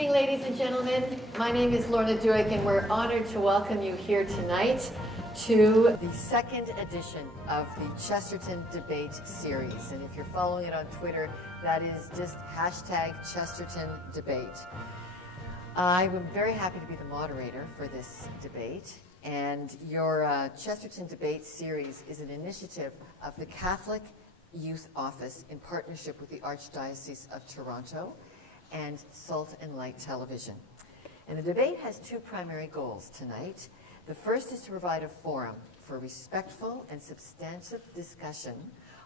evening, ladies and gentlemen. My name is Lorna Duick, and we're honored to welcome you here tonight to the second edition of the Chesterton Debate Series. And if you're following it on Twitter, that is just hashtag Chesterton Debate. I'm very happy to be the moderator for this debate. And your Chesterton Debate Series is an initiative of the Catholic Youth Office in partnership with the Archdiocese of Toronto and Salt and Light Television. And the debate has two primary goals tonight. The first is to provide a forum for respectful and substantive discussion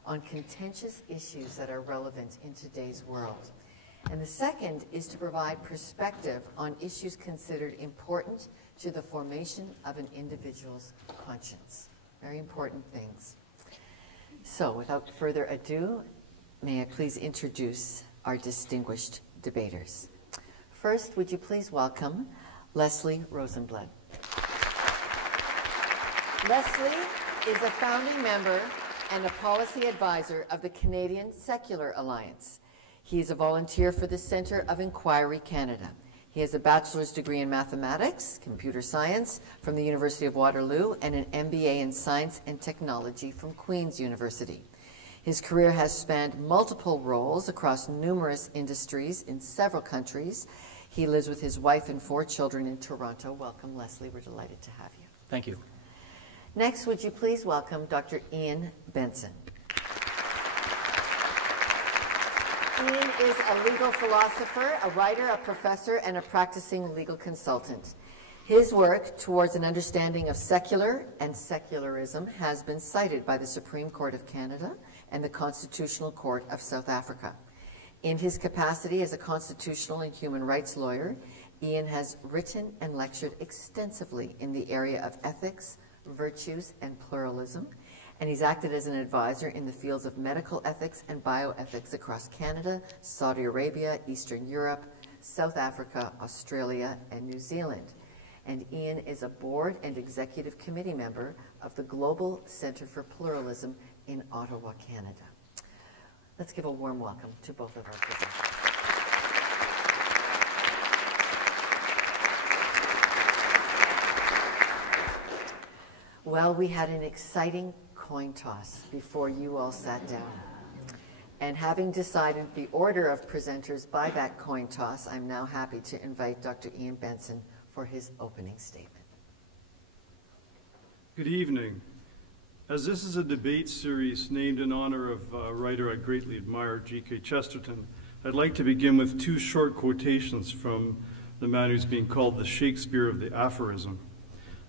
on contentious issues that are relevant in today's world. And the second is to provide perspective on issues considered important to the formation of an individual's conscience. Very important things. So, without further ado, may I please introduce our distinguished debaters. First, would you please welcome Leslie Rosenblood. Leslie is a founding member and a policy advisor of the Canadian Secular Alliance. He is a volunteer for the Centre of Inquiry Canada. He has a bachelor's degree in mathematics, computer science from the University of Waterloo, and an MBA in science and technology from Queen's University. His career has spanned multiple roles across numerous industries in several countries. He lives with his wife and 4 children in Toronto. Welcome, Leslie. We're delighted to have you. Thank you. Next, would you please welcome Dr. Ian Benson. Ian is a legal philosopher, a writer, a professor, and a practicing legal consultant. His work towards an understanding of secular and secularism has been cited by the Supreme Court of Canada and the Constitutional Court of South Africa. In his capacity as a constitutional and human rights lawyer, Ian has written and lectured extensively in the area of ethics, virtues, and pluralism, and he's acted as an advisor in the fields of medical ethics and bioethics across Canada, Saudi Arabia, Eastern Europe, South Africa, Australia, and New Zealand. And Ian is a board and executive committee member of the Global Centre for Pluralism in Ottawa, Canada. Let's give a warm welcome to both of our presenters. Well, we had an exciting coin toss before you all sat down. And having decided the order of presenters by that coin toss, I'm now happy to invite Dr. Ian Benson for his opening statement. Good evening. As this is a debate series named in honor of a writer I greatly admire, G.K. Chesterton, I'd like to begin with 2 short quotations from the man who's being called the Shakespeare of the aphorism.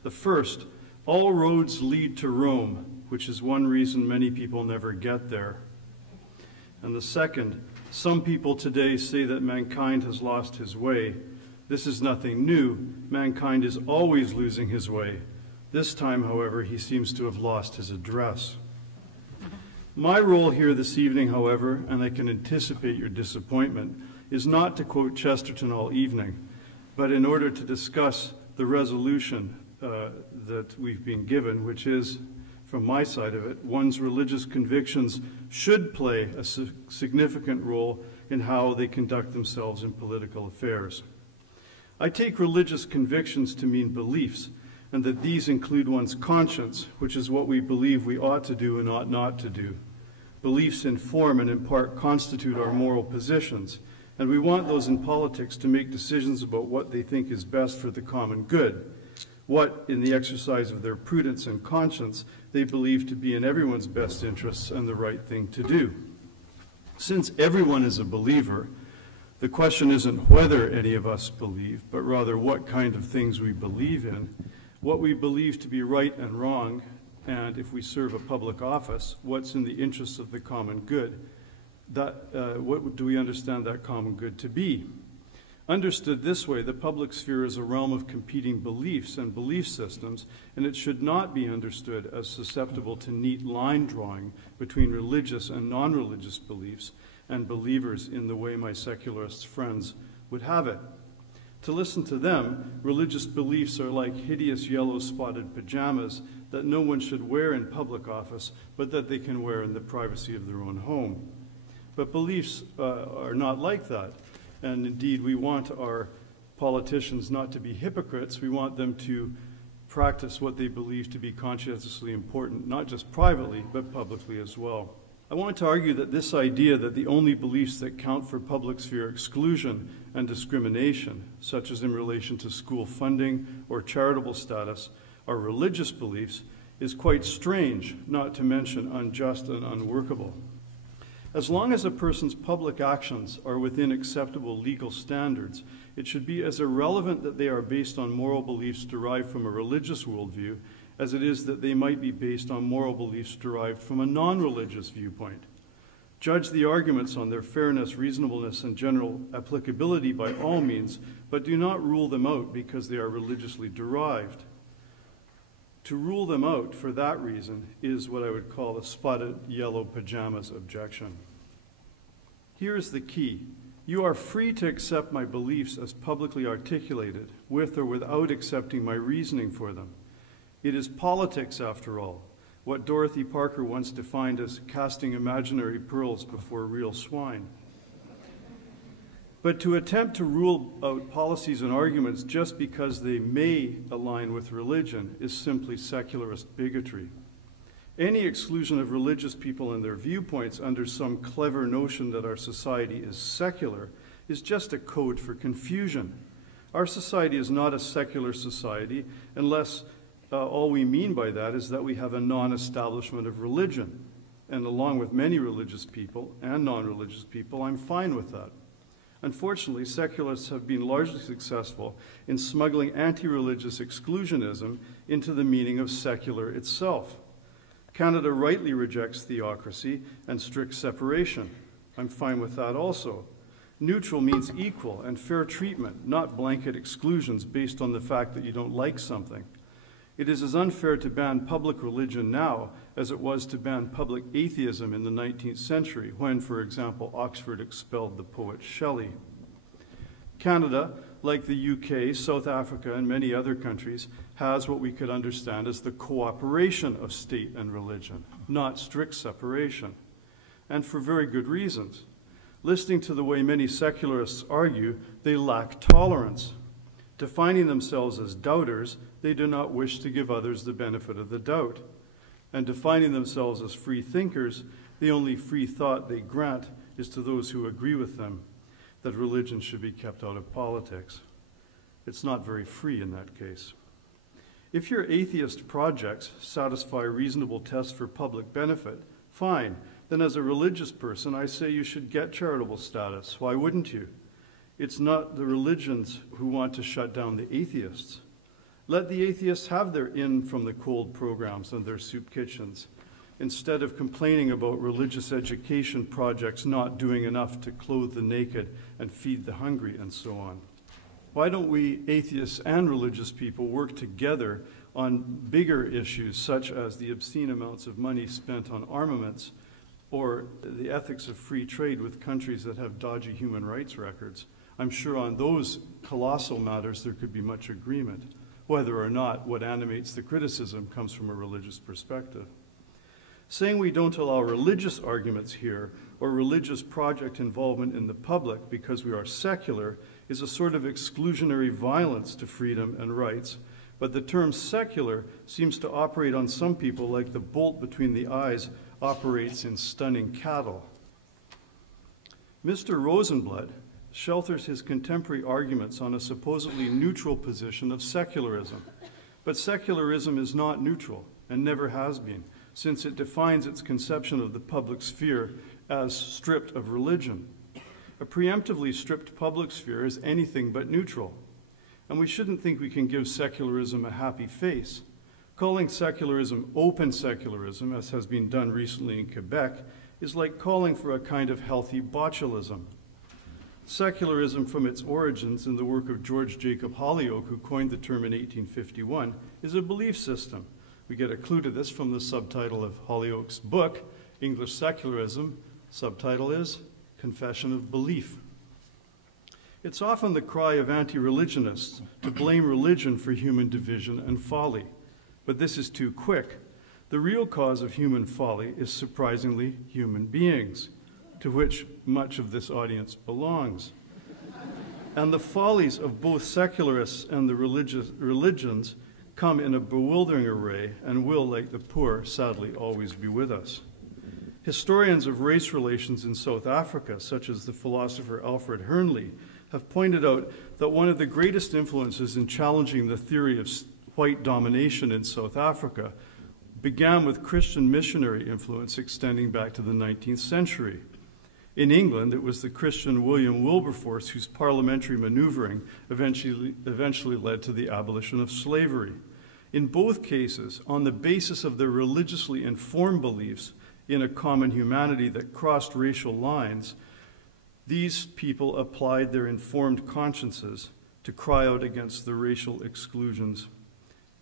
The first, "All roads lead to Rome, which is one reason many people never get there." And the second, "Some people today say that mankind has lost his way. This is nothing new. Mankind is always losing his way. This time, however, he seems to have lost his address." My role here this evening, however, and I can anticipate your disappointment, is not to quote Chesterton all evening, but in order to discuss the resolution that we've been given, which is, from my side of it, one's religious convictions should play a significant role in how they conduct themselves in political affairs. I take religious convictions to mean beliefs, and that these include one's conscience, which is what we believe we ought to do and ought not to do. Beliefs inform and in part constitute our moral positions, and we want those in politics to make decisions about what they think is best for the common good, what, in the exercise of their prudence and conscience, they believe to be in everyone's best interests and the right thing to do. Since everyone is a believer, the question isn't whether any of us believe, but rather what kind of things we believe in, what we believe to be right and wrong, and if we serve a public office, what's in the interests of the common good. What do we understand that common good to be? Understood this way, the public sphere is a realm of competing beliefs and belief systems, and it should not be understood as susceptible to neat line drawing between religious and non-religious beliefs and believers in the way my secularist friends would have it. To listen to them, religious beliefs are like hideous yellow spotted pajamas that no one should wear in public office, but that they can wear in the privacy of their own home. But beliefs are not like that. And indeed, we want our politicians not to be hypocrites. We want them to practice what they believe to be conscientiously important, not just privately, but publicly as well. I want to argue that this idea that the only beliefs that count for public sphere exclusion and discrimination, such as in relation to school funding or charitable status, are religious beliefs, is quite strange, not to mention unjust and unworkable. As long as a person's public actions are within acceptable legal standards, it should be as irrelevant that they are based on moral beliefs derived from a religious worldview as it is that they might be based on moral beliefs derived from a non-religious viewpoint. Judge the arguments on their fairness, reasonableness, and general applicability by all means, but do not rule them out because they are religiously derived. To rule them out for that reason is what I would call a spotted yellow pajamas objection. Here is the key. You are free to accept my beliefs as publicly articulated, with or without accepting my reasoning for them. It is politics, after all, what Dorothy Parker once defined as casting imaginary pearls before real swine. But to attempt to rule out policies and arguments just because they may align with religion is simply secularist bigotry. Any exclusion of religious people and their viewpoints under some clever notion that our society is secular is just a code for confusion. Our society is not a secular society unless all we mean by that is that we have a non-establishment of religion. And along with many religious people and non-religious people, I'm fine with that. Unfortunately, secularists have been largely successful in smuggling anti-religious exclusionism into the meaning of secular itself. Canada rightly rejects theocracy and strict separation. I'm fine with that also. Neutral means equal and fair treatment, not blanket exclusions based on the fact that you don't like something. It is as unfair to ban public religion now as it was to ban public atheism in the 19th century when, for example, Oxford expelled the poet Shelley. Canada, like the UK, South Africa, and many other countries, has what we could understand as the cooperation of state and religion, not strict separation, and for very good reasons. Listening to the way many secularists argue, they lack tolerance. Defining themselves as doubters, they do not wish to give others the benefit of the doubt. And defining themselves as free thinkers, the only free thought they grant is to those who agree with them, that religion should be kept out of politics. It's not very free in that case. If your atheist projects satisfy reasonable tests for public benefit, fine. Then as a religious person, I say you should get charitable status. Why wouldn't you? It's not the religions who want to shut down the atheists. Let the atheists have their in from the cold programs and their soup kitchens, instead of complaining about religious education projects not doing enough to clothe the naked and feed the hungry and so on. Why don't we atheists and religious people work together on bigger issues such as the obscene amounts of money spent on armaments or the ethics of free trade with countries that have dodgy human rights records? I'm sure on those colossal matters there could be much agreement, whether or not what animates the criticism comes from a religious perspective. Saying we don't allow religious arguments here or religious project involvement in the public because we are secular is a sort of exclusionary violence to freedom and rights, but the term secular seems to operate on some people like the bolt between the eyes operates in stunning cattle. Mr. Rosenblatt shelters his contemporary arguments on a supposedly neutral position of secularism. But secularism is not neutral and never has been, since it defines its conception of the public sphere as stripped of religion. A preemptively stripped public sphere is anything but neutral, and we shouldn't think we can give secularism a happy face. Calling secularism open secularism, as has been done recently in Quebec, is like calling for a kind of healthy botulism. Secularism, from its origins in the work of George Jacob Holyoake, who coined the term in 1851, is a belief system. We get a clue to this from the subtitle of Holyoake's book, English Secularism. Subtitle is Confession of Belief. It's often the cry of anti-religionists to blame religion for human division and folly. But this is too quick. The real cause of human folly is surprisingly human beings, to which much of this audience belongs. And the follies of both secularists and the religions come in a bewildering array and will, like the poor, sadly always be with us. Historians of race relations in South Africa, such as the philosopher Alfred Hernley, have pointed out that one of the greatest influences in challenging the theory of white domination in South Africa began with Christian missionary influence extending back to the 19th century. In England, it was the Christian William Wilberforce whose parliamentary maneuvering eventually led to the abolition of slavery. In both cases, on the basis of their religiously informed beliefs in a common humanity that crossed racial lines, these people applied their informed consciences to cry out against the racial exclusions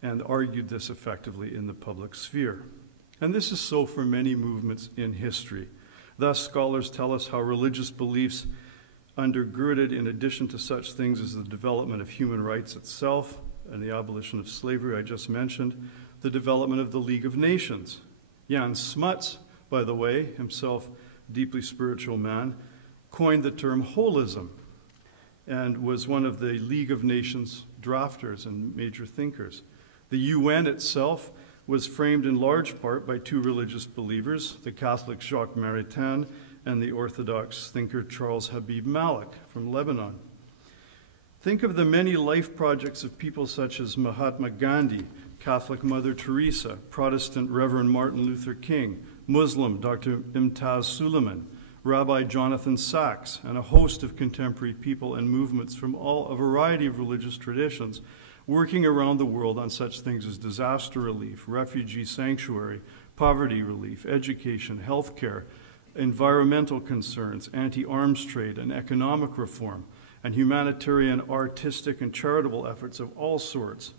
and argued this effectively in the public sphere. And this is so for many movements in history. Thus, scholars tell us how religious beliefs undergirded, in addition to such things as the development of human rights itself and the abolition of slavery I just mentioned, the development of the League of Nations. Jan Smuts, by the way, himself a deeply spiritual man, coined the term holism and was one of the League of Nations drafters and major thinkers. The UN itself was framed in large part by two religious believers, the Catholic Jacques Maritain and the Orthodox thinker Charles Habib Malik from Lebanon. Think of the many life projects of people such as Mahatma Gandhi, Catholic Mother Teresa, Protestant Reverend Martin Luther King, Muslim Dr. Imtiaz Suleiman, Rabbi Jonathan Sacks, and a host of contemporary people and movements from a variety of religious traditions working around the world on such things as disaster relief, refugee sanctuary, poverty relief, education, healthcare, environmental concerns, anti-arms trade, and economic reform, and humanitarian, artistic, and charitable efforts of all sorts.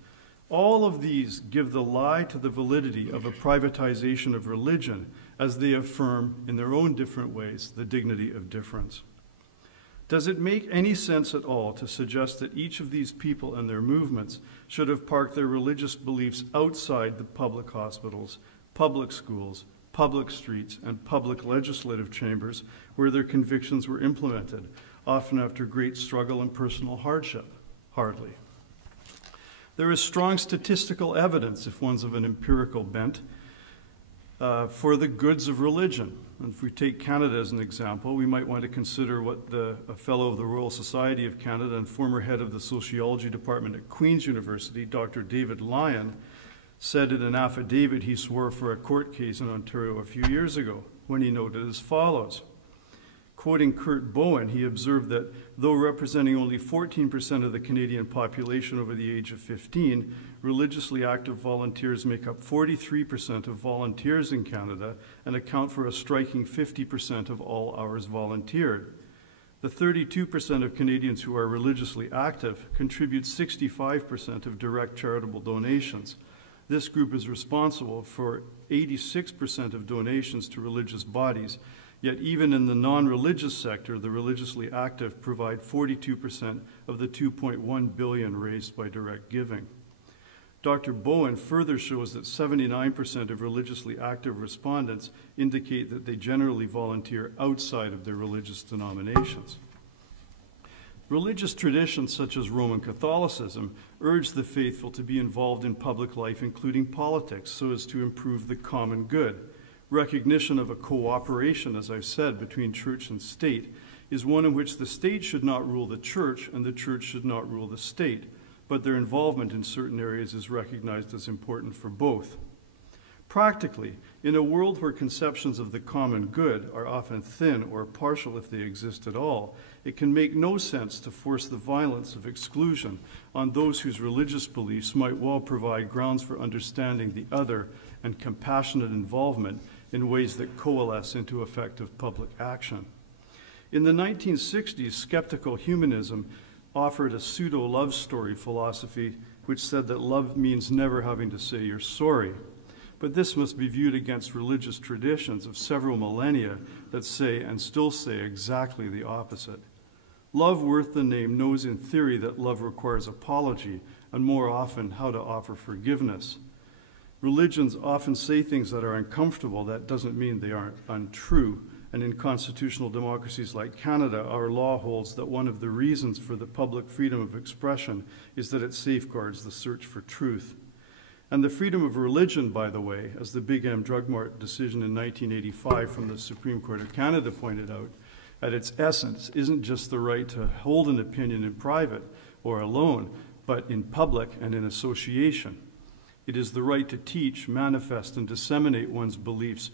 All of these give the lie to the validity of a privatization of religion as they affirm, in their own different ways, the dignity of difference. Does it make any sense at all to suggest that each of these people and their movements should have parked their religious beliefs outside the public hospitals, public schools, public streets, and public legislative chambers where their convictions were implemented, often after great struggle and personal hardship? Hardly. There is strong statistical evidence, if one's of an empirical bent, for the goods of religion. And if we take Canada as an example, we might want to consider what a fellow of the Royal Society of Canada and former head of the sociology department at Queen's University, Dr. David Lyon, said in an affidavit he swore for a court case in Ontario a few years ago, when he noted as follows. Quoting Kurt Bowen, he observed that though representing only 14% of the Canadian population over the age of 15, religiously active volunteers make up 43% of volunteers in Canada and account for a striking 50% of all hours volunteered. The 32% of Canadians who are religiously active contribute 65% of direct charitable donations. This group is responsible for 86% of donations to religious bodies. Yet even in the non-religious sector, the religiously active provide 42% of the $2.1 billion raised by direct giving. Dr. Bowen further shows that 79% of religiously active respondents indicate that they generally volunteer outside of their religious denominations. Religious traditions such as Roman Catholicism urge the faithful to be involved in public life, including politics, so as to improve the common good. Recognition of a cooperation, as I've said, between church and state is one in which the state should not rule the church and the church should not rule the state, but their involvement in certain areas is recognized as important for both. Practically, in a world where conceptions of the common good are often thin or partial if they exist at all, it can make no sense to force the violence of exclusion on those whose religious beliefs might well provide grounds for understanding the other and compassionate involvement in ways that coalesce into effective public action. In the 1960s, skeptical humanism offered a pseudo-love story philosophy which said that love means never having to say you're sorry. But this must be viewed against religious traditions of several millennia that say and still say exactly the opposite. Love worth the name knows in theory that love requires apology and more often how to offer forgiveness. Religions often say things that are uncomfortable. That doesn't mean they aren't untrue. And in constitutional democracies like Canada, our law holds that one of the reasons for the public freedom of expression is that it safeguards the search for truth. And the freedom of religion, by the way, as the Big M Drug Mart decision in 1985 from the Supreme Court of Canada pointed out, at its essence isn't just the right to hold an opinion in private or alone, but in public and in association. It is the right to teach, manifest, and disseminate one's beliefs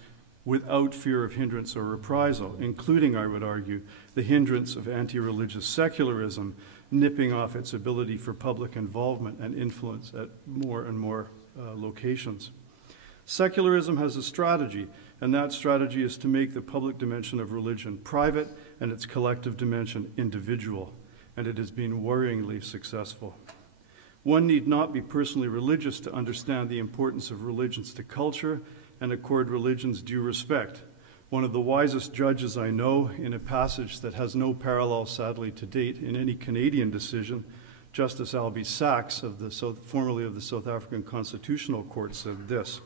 without fear of hindrance or reprisal, including, I would argue, the hindrance of anti-religious secularism, nipping off its ability for public involvement and influence at more and more locations. Secularism has a strategy, and that strategy is to make the public dimension of religion private and its collective dimension individual, and it has been worryingly successful. One need not be personally religious to understand the importance of religions to culture and accord religions due respect. One of the wisest judges I know, in a passage that has no parallel, sadly, to date in any Canadian decision, Justice Albie Sachs, formerly of the South African Constitutional Court, said this: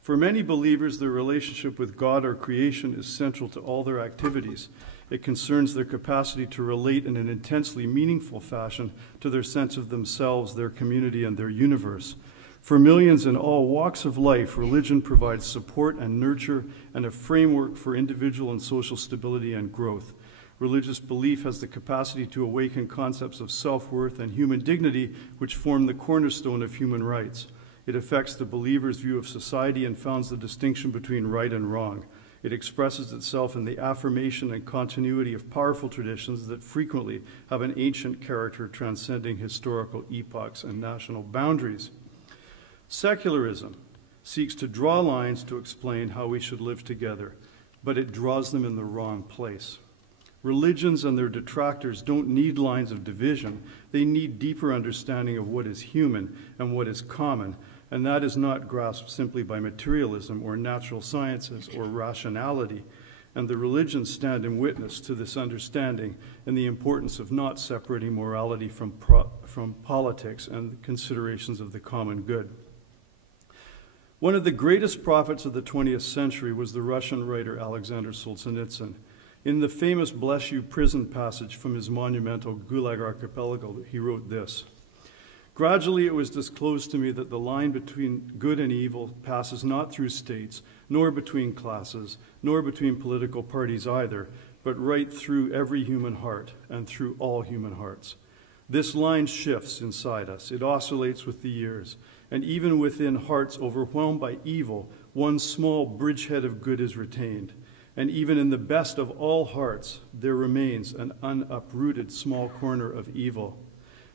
"For many believers, their relationship with God or creation is central to all their activities. It concerns their capacity to relate in an intensely meaningful fashion to their sense of themselves, their community, and their universe. For millions in all walks of life, religion provides support and nurture and a framework for individual and social stability and growth. Religious belief has the capacity to awaken concepts of self-worth and human dignity, which form the cornerstone of human rights. It affects the believer's view of society and founds the distinction between right and wrong. It expresses itself in the affirmation and continuity of powerful traditions that frequently have an ancient character transcending historical epochs and national boundaries. Secularism seeks to draw lines to explain how we should live together, but it draws them in the wrong place. Religions and their detractors don't need lines of division. They need deeper understanding of what is human and what is common, and that is not grasped simply by materialism or natural sciences or rationality. And the religions stand in witness to this understanding and the importance of not separating morality from politics and the considerations of the common good. One of the greatest prophets of the 20th century was the Russian writer Alexander Solzhenitsyn. In the famous Bless You prison passage from his monumental Gulag Archipelago, he wrote this: "Gradually it was disclosed to me that the line between good and evil passes not through states, nor between classes, nor between political parties either, but right through every human heart and through all human hearts. This line shifts inside us. It oscillates with the years. And even within hearts overwhelmed by evil, one small bridgehead of good is retained. And even in the best of all hearts, there remains an unuprooted small corner of evil.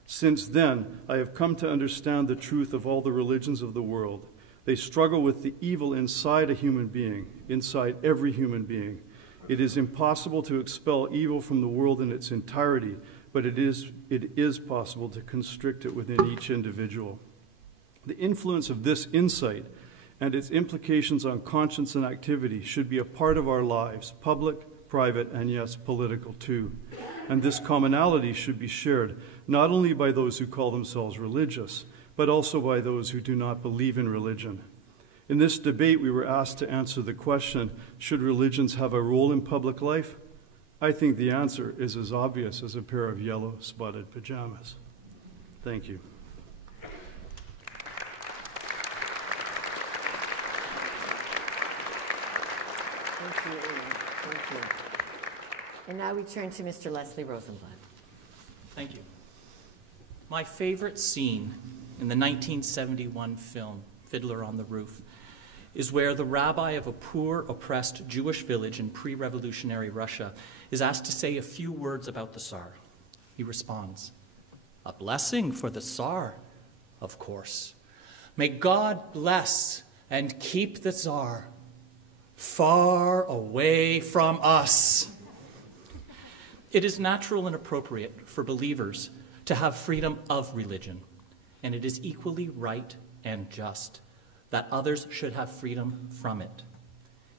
Since then, I have come to understand the truth of all the religions of the world. They struggle with the evil inside a human being, inside every human being. It is impossible to expel evil from the world in its entirety, but it is possible to constrict it within each individual. The influence of this insight and its implications on conscience and activity should be a part of our lives, public, private, and yes, political too. And this commonality should be shared not only by those who call themselves religious, but also by those who do not believe in religion. In this debate, we were asked to answer the question, should religions have a role in public life? I think the answer is as obvious as a pair of yellow spotted pajamas. Thank you. Thank you, Ian. Thank you. And now we turn to Mr. Leslie Rosenblatt. Thank you. My favorite scene in the 1971 film, Fiddler on the Roof, is where the rabbi of a poor, oppressed Jewish village in pre-revolutionary Russia is asked to say a few words about the Tsar. He responds, "A blessing for the Tsar, of course. May God bless and keep the Tsar far away from us." It is natural and appropriate for believers to have freedom of religion, and it is equally right and just that others should have freedom from it.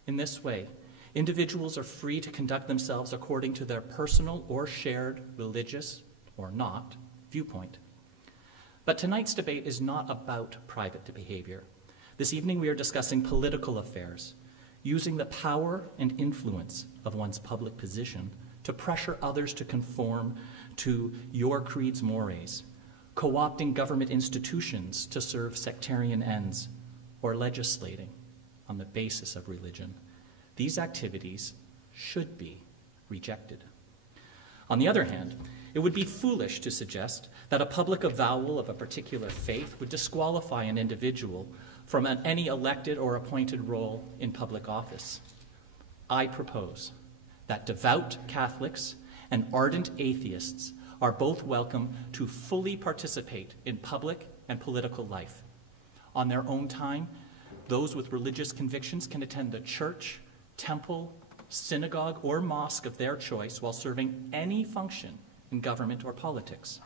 In this way, individuals are free to conduct themselves according to their personal or shared religious, or not, viewpoint. But tonight's debate is not about private behavior. This evening we are discussing political affairs, using the power and influence of one's public position to pressure others to conform to your creed's mores, co-opting government institutions to serve sectarian ends, or legislating on the basis of religion. These activities should be rejected. On the other hand, it would be foolish to suggest that a public avowal of a particular faith would disqualify an individual from any elected or appointed role in public office. I propose that devout Catholics and ardent atheists are both welcome to fully participate in public and political life. On their own time, those with religious convictions can attend the church, temple, synagogue, or mosque of their choice while serving any function in government or politics.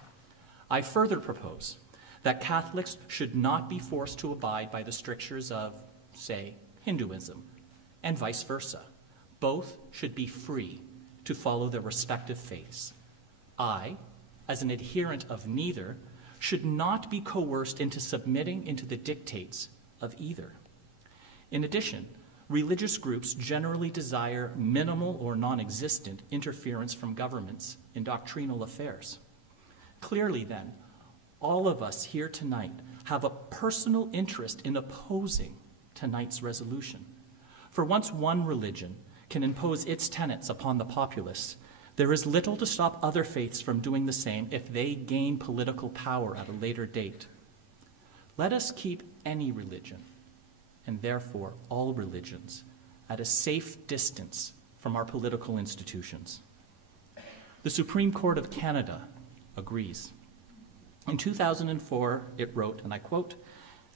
I further propose that Catholics should not be forced to abide by the strictures of, say, Hinduism, and vice versa. Both should be free to follow their respective faiths. I, as an adherent of neither, should not be coerced into submitting into the dictates of either. In addition, religious groups generally desire minimal or non-existent interference from governments in doctrinal affairs. Clearly, then, all of us here tonight have a personal interest in opposing tonight's resolution. For once one religion can impose its tenets upon the populace, there is little to stop other faiths from doing the same if they gain political power at a later date. Let us keep any religion, and therefore all religions, at a safe distance from our political institutions. The Supreme Court of Canada agrees. In 2004, it wrote, and I quote,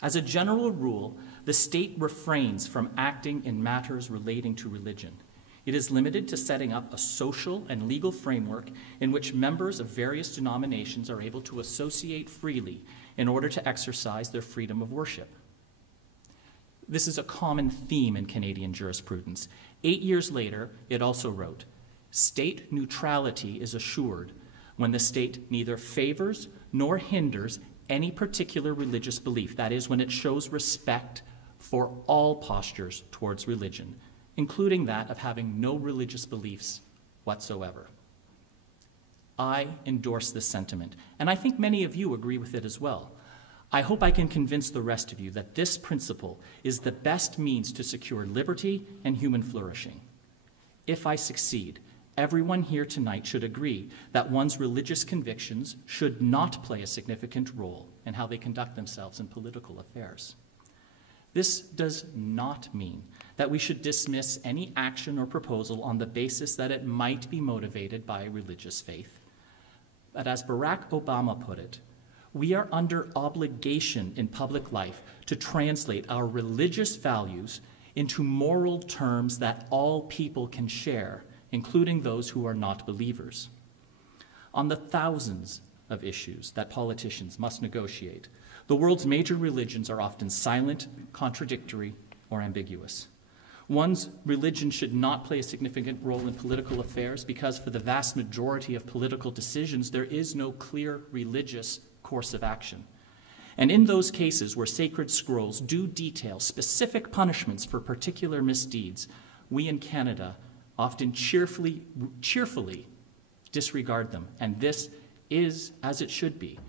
"As a general rule, the state refrains from acting in matters relating to religion. It is limited to setting up a social and legal framework in which members of various denominations are able to associate freely in order to exercise their freedom of worship." This is a common theme in Canadian jurisprudence. 8 years later, it also wrote, "State neutrality is assured when the state neither favors nor hinders any particular religious belief, that is, when it shows respect for all postures towards religion, including that of having no religious beliefs whatsoever." I endorse this sentiment, and I think many of you agree with it as well. I hope I can convince the rest of you that this principle is the best means to secure liberty and human flourishing. If I succeed, everyone here tonight should agree that one's religious convictions should not play a significant role in how they conduct themselves in political affairs. This does not mean that we should dismiss any action or proposal on the basis that it might be motivated by religious faith. But as Barack Obama put it, we are under obligation in public life to translate our religious values into moral terms that all people can share, including those who are not believers. On the thousands of issues that politicians must negotiate, the world's major religions are often silent, contradictory, or ambiguous. One's religion should not play a significant role in political affairs because for the vast majority of political decisions, there is no clear religious course of action. And in those cases where sacred scrolls do detail specific punishments for particular misdeeds, we in Canada often cheerfully disregard them, and this is as it should be.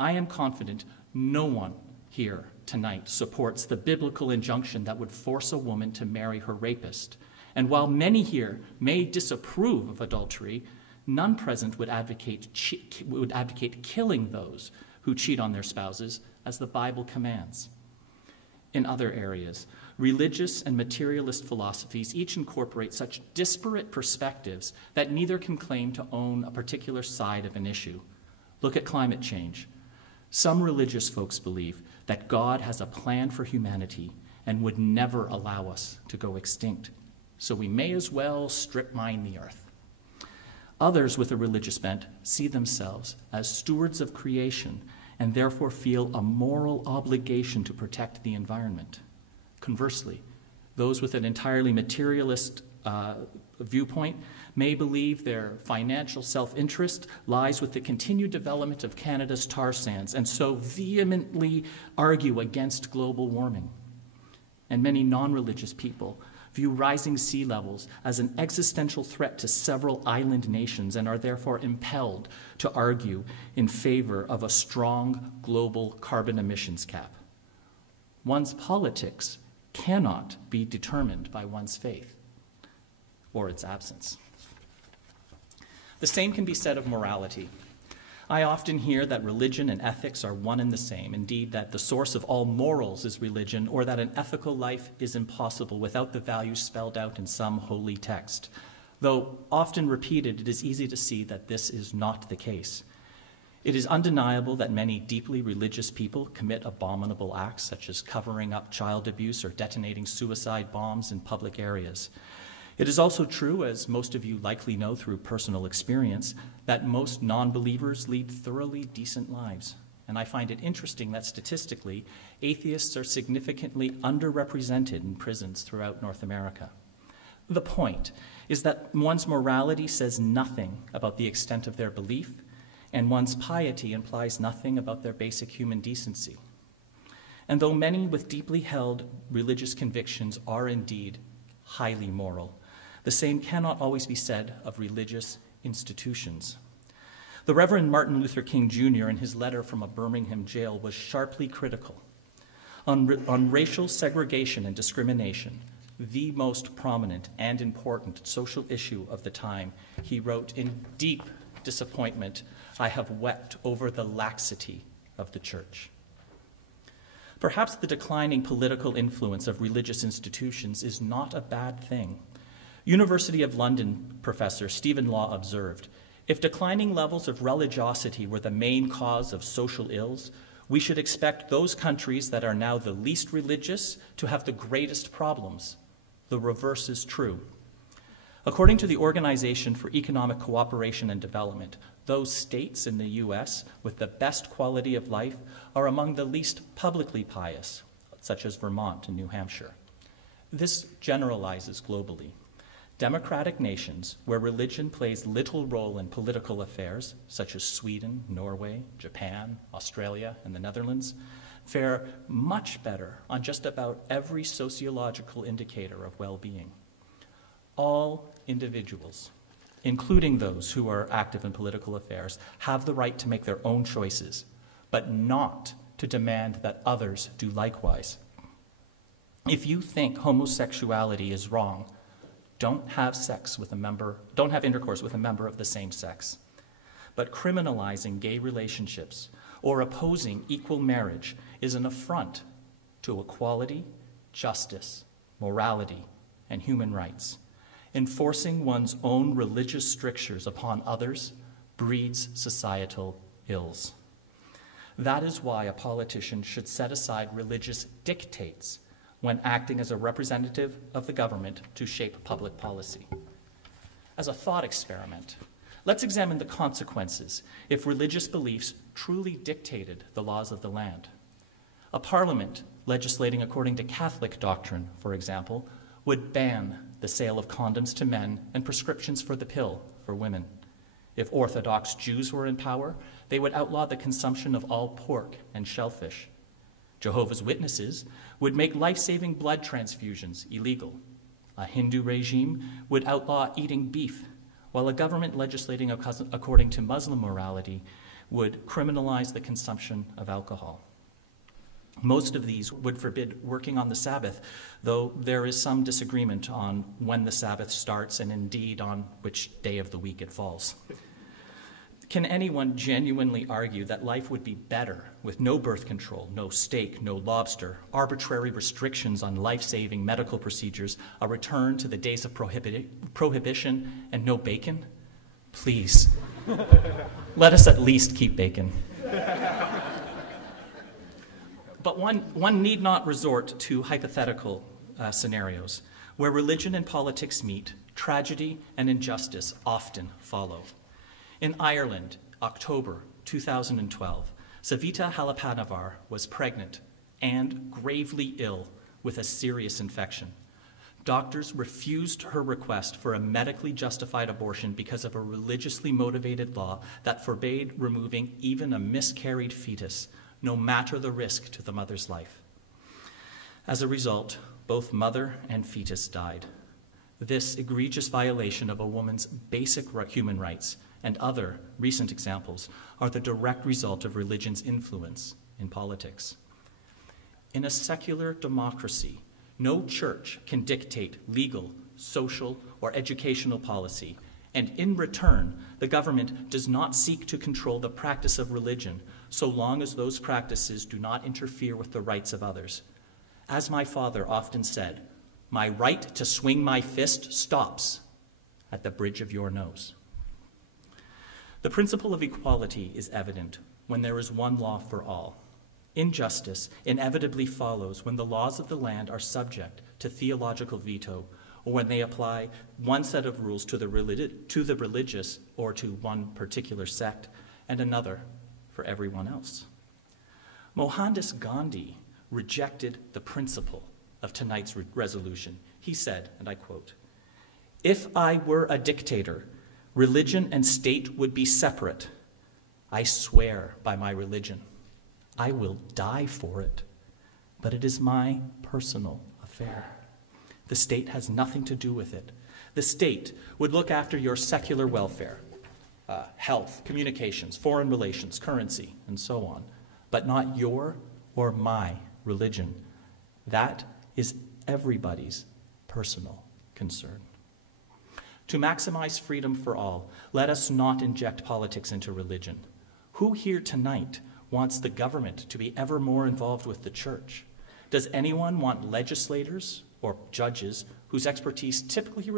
I am confident no one here tonight supports the biblical injunction that would force a woman to marry her rapist. And while many here may disapprove of adultery, none present would advocate killing those who cheat on their spouses, as the Bible commands. In other areas, religious and materialist philosophies each incorporate such disparate perspectives that neither can claim to own a particular side of an issue. Look at climate change. Some religious folks believe that God has a plan for humanity and would never allow us to go extinct, so we may as well strip mine the earth. Others with a religious bent see themselves as stewards of creation and therefore feel a moral obligation to protect the environment. Conversely, those with an entirely materialist viewpoint may believe their financial self-interest lies with the continued development of Canada's tar sands and so vehemently argue against global warming. And many non-religious people view rising sea levels as an existential threat to several island nations and are therefore impelled to argue in favor of a strong global carbon emissions cap. One's politics cannot be determined by one's faith or its absence. The same can be said of morality. I often hear that religion and ethics are one and the same, indeed that the source of all morals is religion, or that an ethical life is impossible without the values spelled out in some holy text. Though often repeated, it is easy to see that this is not the case. It is undeniable that many deeply religious people commit abominable acts, such as covering up child abuse or detonating suicide bombs in public areas. It is also true, as most of you likely know through personal experience, that most non-believers lead thoroughly decent lives. And I find it interesting that statistically, atheists are significantly underrepresented in prisons throughout North America. The point is that one's morality says nothing about the extent of their belief, and one's piety implies nothing about their basic human decency. And though many with deeply held religious convictions are indeed highly moral, the same cannot always be said of religious institutions. The Reverend Martin Luther King Jr., in his letter from a Birmingham jail, was sharply critical. On racial segregation and discrimination, the most prominent and important social issue of the time, he wrote, "In deep disappointment, I have wept over the laxity of the church." Perhaps the declining political influence of religious institutions is not a bad thing. University of London professor Stephen Law observed, "If declining levels of religiosity were the main cause of social ills, we should expect those countries that are now the least religious to have the greatest problems. The reverse is true." According to the Organization for Economic Cooperation and Development, those states in the U.S. with the best quality of life are among the least publicly pious, such as Vermont and New Hampshire. This generalizes globally. Democratic nations where religion plays little role in political affairs, such as Sweden, Norway, Japan, Australia, and the Netherlands, fare much better on just about every sociological indicator of well-being. All individuals, including those who are active in political affairs, have the right to make their own choices, but not to demand that others do likewise. If you think homosexuality is wrong, don't have intercourse with a member of the same sex. But criminalizing gay relationships or opposing equal marriage is an affront to equality, justice, morality, and human rights. Enforcing one's own religious strictures upon others breeds societal ills. That is why a politician should set aside religious dictates when acting as a representative of the government to shape public policy. As a thought experiment, let's examine the consequences if religious beliefs truly dictated the laws of the land. A parliament legislating according to Catholic doctrine, for example, would ban the sale of condoms to men and prescriptions for the pill for women. If Orthodox Jews were in power, they would outlaw the consumption of all pork and shellfish. Jehovah's Witnesses would make life-saving blood transfusions illegal. A Hindu regime would outlaw eating beef, while a government legislating according to Muslim morality would criminalize the consumption of alcohol. Most of these would forbid working on the Sabbath, though there is some disagreement on when the Sabbath starts and indeed on which day of the week it falls. Can anyone genuinely argue that life would be better with no birth control, no steak, no lobster, arbitrary restrictions on life-saving medical procedures, a return to the days of prohibition, and no bacon? Please, let us at least keep bacon. But one need not resort to hypothetical scenarios. Where religion and politics meet, tragedy and injustice often follow. In Ireland, October 2012, Savita Halapanavar was pregnant and gravely ill with a serious infection. Doctors refused her request for a medically justified abortion because of a religiously motivated law that forbade removing even a miscarried fetus, no matter the risk to the mother's life. As a result, both mother and fetus died. This egregious violation of a woman's basic human rights and other recent examples are the direct result of religion's influence in politics. In a secular democracy, no church can dictate legal, social, or educational policy, and in return, the government does not seek to control the practice of religion so long as those practices do not interfere with the rights of others. As my father often said, my right to swing my fist stops at the bridge of your nose. The principle of equality is evident when there is one law for all. Injustice inevitably follows when the laws of the land are subject to theological veto, or when they apply one set of rules to the religious or to one particular sect, and another for everyone else. Mohandas Gandhi rejected the principle of tonight's resolution. He said, and I quote, "If I were a dictator, religion and state would be separate. I swear by my religion. I will die for it, but it is my personal affair. The state has nothing to do with it. The state would look after your secular welfare, health, communications, foreign relations, currency, and so on, but not your or my religion. That is everybody's personal concern." To maximize freedom for all, let us not inject politics into religion. Who here tonight wants the government to be ever more involved with the church? Does anyone want legislators or judges whose expertise typically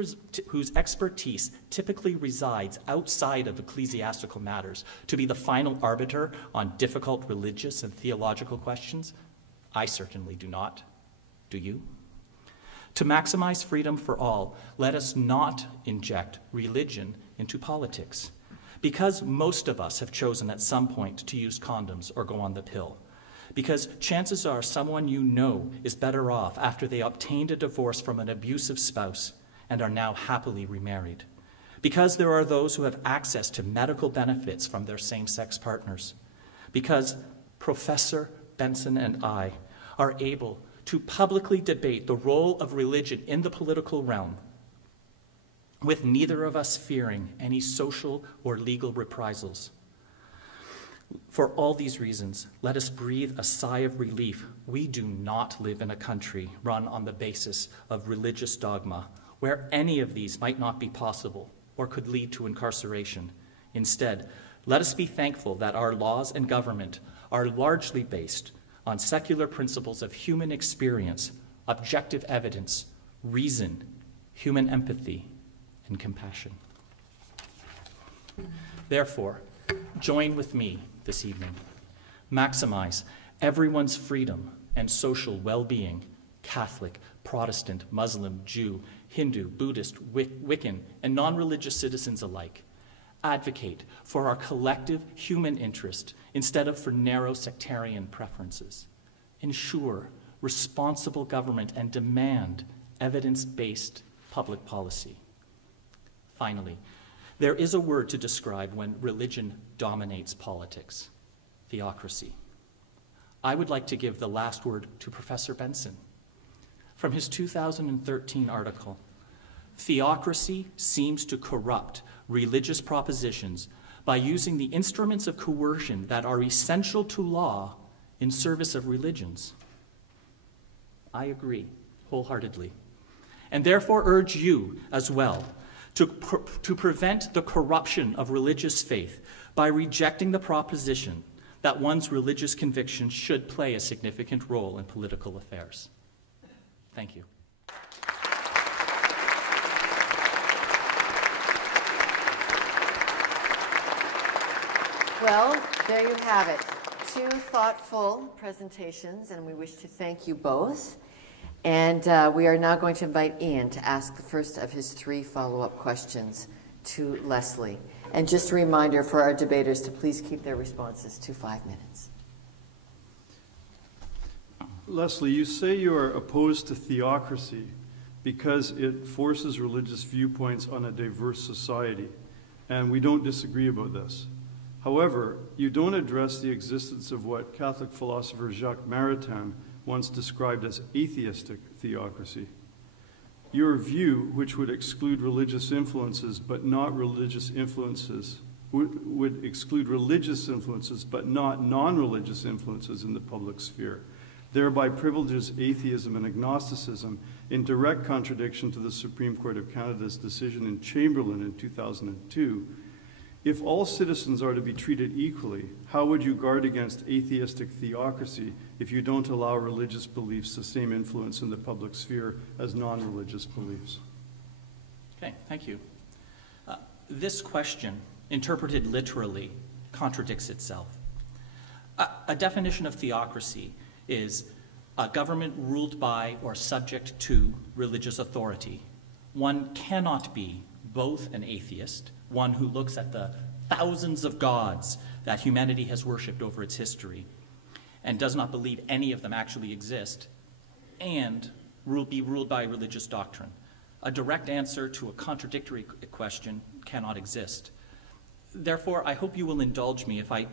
resides outside of ecclesiastical matters to be the final arbiter on difficult religious and theological questions? I certainly do not. Do you? To maximize freedom for all, let us not inject religion into politics. Because most of us have chosen at some point to use condoms or go on the pill. Because chances are someone you know is better off after they obtained a divorce from an abusive spouse and are now happily remarried. Because there are those who have access to medical benefits from their same-sex partners. Because Professor Benson and I are able to publicly debate the role of religion in the political realm, with neither of us fearing any social or legal reprisals. For all these reasons, let us breathe a sigh of relief. We do not live in a country run on the basis of religious dogma, where any of these might not be possible or could lead to incarceration. Instead, let us be thankful that our laws and government are largely based on secular principles of human experience, objective evidence, reason, human empathy, and compassion. Therefore, join with me this evening. Maximize everyone's freedom and social well-being, Catholic, Protestant, Muslim, Jew, Hindu, Buddhist, Wiccan, and non-religious citizens alike. Advocate for our collective human interest instead of for narrow sectarian preferences. Ensure responsible government and demand evidence-based public policy. Finally, there is a word to describe when religion dominates politics: theocracy. I would like to give the last word to Professor Benson. From his 2013 article, "Theocracy seems to corrupt religious propositions by using the instruments of coercion that are essential to law in service of religions." I agree wholeheartedly, and therefore urge you as well to prevent the corruption of religious faith by rejecting the proposition that one's religious convictions should play a significant role in political affairs. Thank you. Well, there you have it. Two thoughtful presentations, and we wish to thank you both. And we are now going to invite Ian to ask the first of his three follow-up questions to Leslie. And just a reminder for our debaters to please keep their responses to 5 minutes. Leslie, you say you are opposed to theocracy because it forces religious viewpoints on a diverse society, and we don't disagree about this. However, you don't address the existence of what Catholic philosopher Jacques Maritain once described as atheistic theocracy. Your view, which would exclude religious influences but not religious influences, would exclude religious influences but not non-religious influences in the public sphere, thereby privileges atheism and agnosticism in direct contradiction to the Supreme Court of Canada's decision in Chamberlain in 2002. If all citizens are to be treated equally, how would you guard against atheistic theocracy if you don't allow religious beliefs the same influence in the public sphere as non-religious beliefs? Okay, thank you. This question, interpreted literally, contradicts itself. A definition of theocracy is a government ruled by or subject to religious authority. One cannot be both an atheist, one who looks at the thousands of gods that humanity has worshipped over its history and does not believe any of them actually exist, and be ruled by religious doctrine. A direct answer to a contradictory question cannot exist. Therefore, I hope you will indulge me if I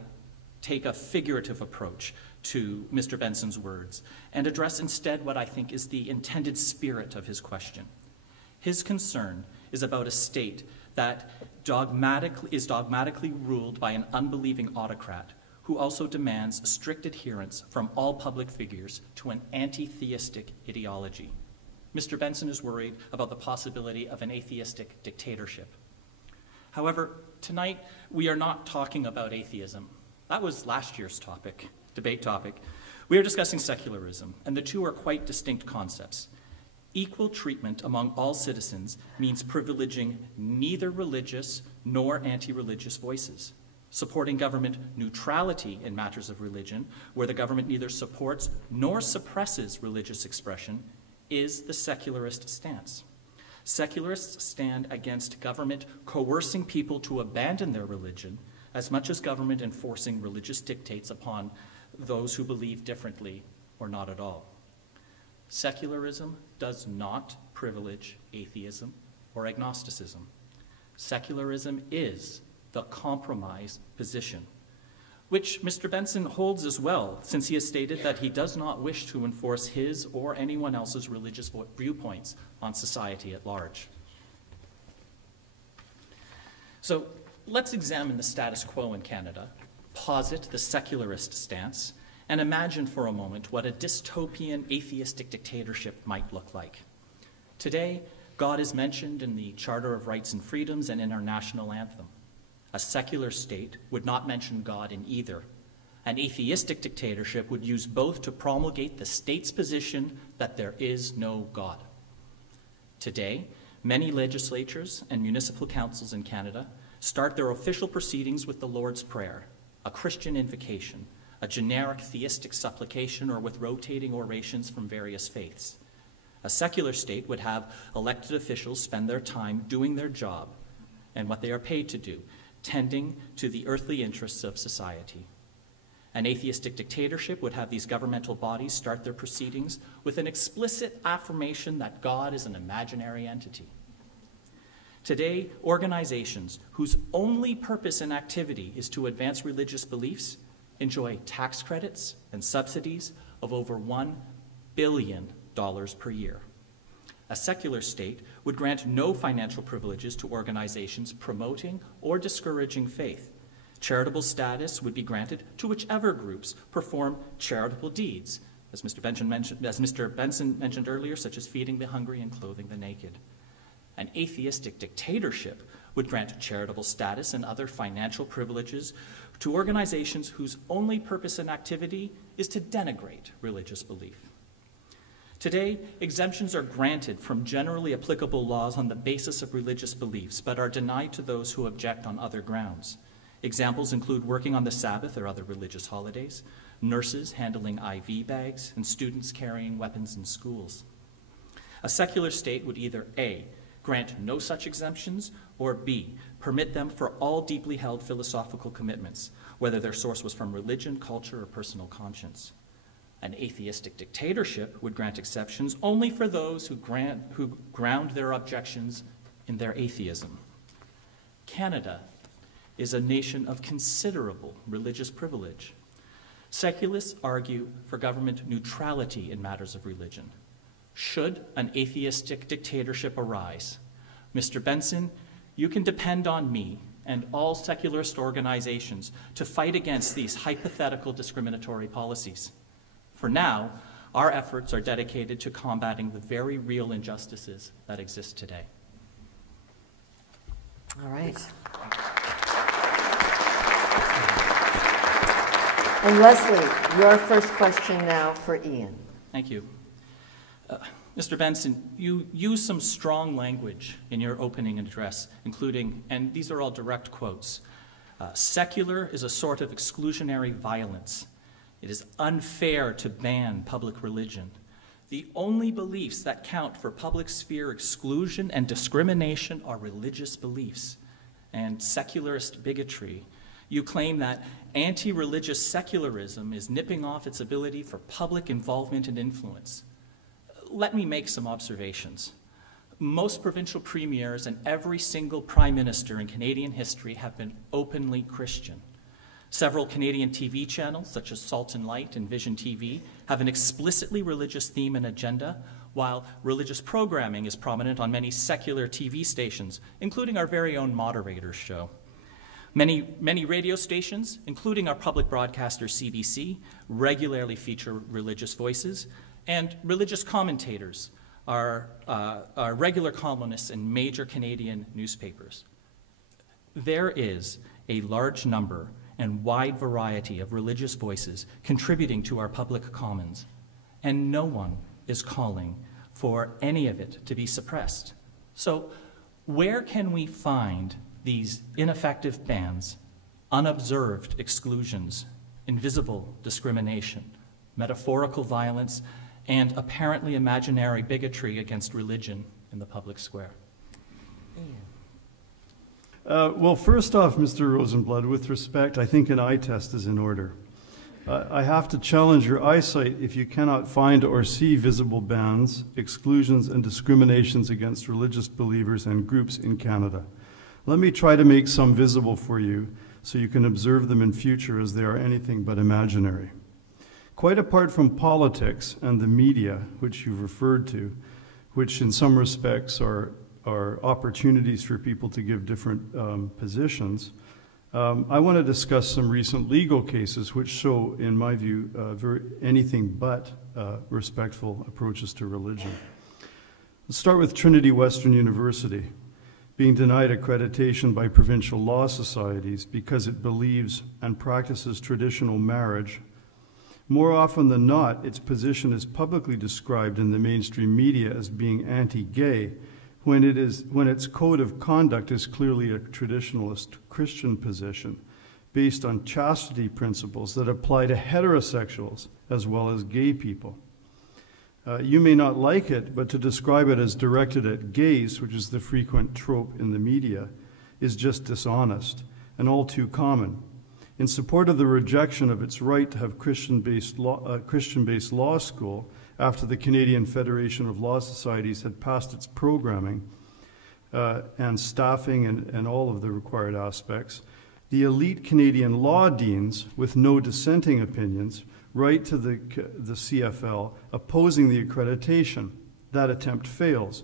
take a figurative approach to Mr. Benson's words and address instead what I think is the intended spirit of his question. His concern is about a state that is dogmatically ruled by an unbelieving autocrat who also demands strict adherence from all public figures to an anti-theistic ideology. Mr. Benson is worried about the possibility of an atheistic dictatorship. However, tonight we are not talking about atheism. That was last year's debate topic. We are discussing secularism, and the two are quite distinct concepts. Equal treatment among all citizens means privileging neither religious nor anti-religious voices. Supporting government neutrality in matters of religion, where the government neither supports nor suppresses religious expression, is the secularist stance. Secularists stand against government coercing people to abandon their religion as much as government enforcing religious dictates upon those who believe differently or not at all. Secularism does not privilege atheism or agnosticism. Secularism is the compromise position, which Mr. Benson holds as well, since he has stated that he does not wish to enforce his or anyone else's religious viewpoints on society at large. So let's examine the status quo in Canada, posit the secularist stance, and imagine for a moment what a dystopian atheistic dictatorship might look like. Today, God is mentioned in the Charter of Rights and Freedoms and in our national anthem. A secular state would not mention God in either. An atheistic dictatorship would use both to promulgate the state's position that there is no God. Today, many legislatures and municipal councils in Canada start their official proceedings with the Lord's Prayer, a Christian invocation, a generic theistic supplication, or with rotating orations from various faiths. A secular state would have elected officials spend their time doing their job and what they are paid to do, tending to the earthly interests of society. An atheistic dictatorship would have these governmental bodies start their proceedings with an explicit affirmation that God is an imaginary entity. Today, organizations whose only purpose and activity is to advance religious beliefs enjoy tax credits and subsidies of over $1 billion per year. A secular state would grant no financial privileges to organizations promoting or discouraging faith. Charitable status would be granted to whichever groups perform charitable deeds, as Mr. Benson mentioned earlier, such as feeding the hungry and clothing the naked. An atheistic dictatorship would grant charitable status and other financial privileges to organizations whose only purpose and activity is to denigrate religious belief. Today, exemptions are granted from generally applicable laws on the basis of religious beliefs, but are denied to those who object on other grounds. Examples include working on the Sabbath or other religious holidays, nurses handling IV bags, and students carrying weapons in schools. A secular state would either A, grant no such exemptions, or B, permit them for all deeply held philosophical commitments, whether their source was from religion, culture, or personal conscience. An atheistic dictatorship would grant exceptions only for those who ground their objections in their atheism. Canada is a nation of considerable religious privilege. Secularists argue for government neutrality in matters of religion. Should an atheistic dictatorship arise, Mr. Benson, you can depend on me and all secularist organizations to fight against these hypothetical discriminatory policies. For now, our efforts are dedicated to combating the very real injustices that exist today. All right. And Leslie, your first question now for Ian. Thank you. Mr. Benson, you use some strong language in your opening address, including, and these are all direct quotes, secular is a sort of exclusionary violence. It is unfair to ban public religion. The only beliefs that count for public sphere exclusion and discrimination are religious beliefs and secularist bigotry. You claim that anti-religious secularism is nipping off its ability for public involvement and influence. Let me make some observations. Most provincial premiers and every single prime minister in Canadian history have been openly Christian. Several Canadian TV channels, such as Salt and Light and Vision TV, have an explicitly religious theme and agenda, while religious programming is prominent on many secular TV stations, including our very own Moderator's Show. Many radio stations, including our public broadcaster CBC, regularly feature religious voices, and religious commentators are regular columnists in major Canadian newspapers. There is a large number and wide variety of religious voices contributing to our public commons, and no one is calling for any of it to be suppressed. So where can we find these ineffective bans, unobserved exclusions, invisible discrimination, metaphorical violence, and apparently imaginary bigotry against religion in the public square? Well, first off, Mr. Rosenblood, with respect, I think an eye test is in order. I have to challenge your eyesight if you cannot find or see visible bans, exclusions, and discriminations against religious believers and groups in Canada. Let me try to make some visible for you so you can observe them in future as they are anything but imaginary. Quite apart from politics and the media, which you've referred to, which in some respects are opportunities for people to give different positions, I want to discuss some recent legal cases which show, in my view, anything but respectful approaches to religion. Let's start with Trinity Western University being denied accreditation by provincial law societies because it believes and practices traditional marriage. More often than not, its position is publicly described in the mainstream media as being anti-gay, when its code of conduct is clearly a traditionalist Christian position based on chastity principles that apply to heterosexuals as well as gay people. You may not like it, but to describe it as directed at gays, which is the frequent trope in the media, is just dishonest and all too common. In support of the rejection of its right to have Christian-based law school, after the Canadian Federation of Law Societies had passed its programming and staffing and all of the required aspects, the elite Canadian law deans, with no dissenting opinions, write to the CFL opposing the accreditation. That attempt fails.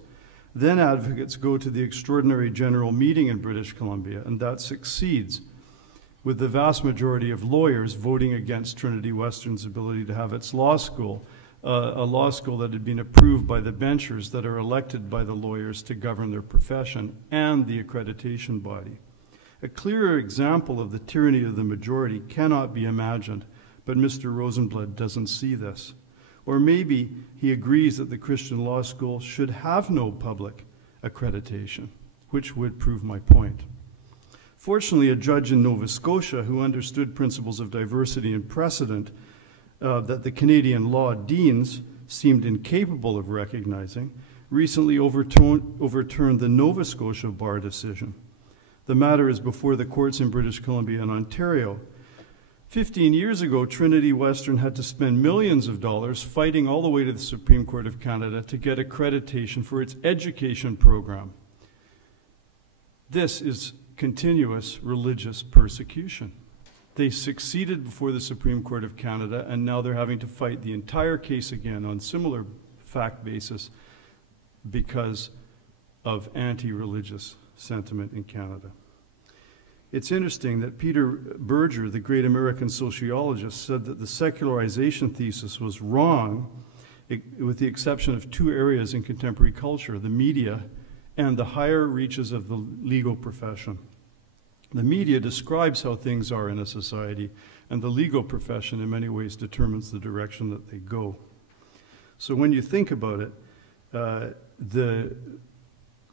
Then advocates go to the extraordinary general meeting in British Columbia, and that succeeds, with the vast majority of lawyers voting against Trinity Western's ability to have its law school, a law school that had been approved by the benchers that are elected by the lawyers to govern their profession and the accreditation body. A clearer example of the tyranny of the majority cannot be imagined, but Mr. Rosenblood doesn't see this. Or maybe he agrees that the Christian law school should have no public accreditation, which would prove my point. Fortunately, a judge in Nova Scotia who understood principles of diversity and precedent that the Canadian law deans seemed incapable of recognizing, recently overturned the Nova Scotia bar decision. The matter is before the courts in British Columbia and Ontario. 15 years ago, Trinity Western had to spend millions of dollars fighting all the way to the Supreme Court of Canada to get accreditation for its education program. This is continuous religious persecution. They succeeded before the Supreme Court of Canada, and now they're having to fight the entire case again on similar fact basis because of anti-religious sentiment in Canada. It's interesting that Peter Berger, the great American sociologist, said that the secularization thesis was wrong, with the exception of two areas in contemporary culture, the media and the higher reaches of the legal profession. The media describes how things are in a society, and the legal profession in many ways determines the direction that they go. So when you think about it, the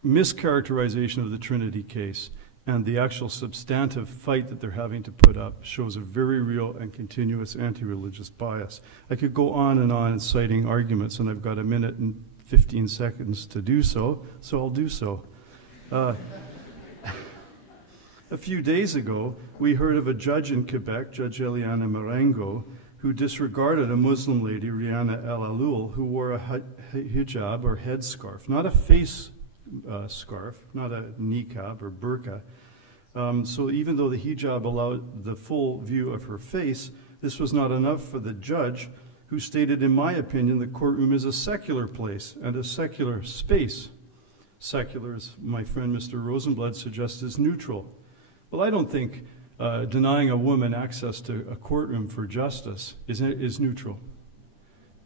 mischaracterization of the Trinity case and the actual substantive fight that they're having to put up shows a very real and continuous anti-religious bias. I could go on and citing arguments, and I've got a minute and 15 seconds to do so, so I'll do so. A few days ago, we heard of a judge in Quebec, Judge Eliana Marengo, who disregarded a Muslim lady, Rihanna El Alul, who wore a hijab or headscarf, not a face scarf, not a niqab or burqa. So even though the hijab allowed the full view of her face, this was not enough for the judge, who stated, in my opinion, the courtroom is a secular place and a secular space. Secular, as my friend Mr. Rosenblatt suggests, is neutral. Well, I don't think denying a woman access to a courtroom for justice is neutral.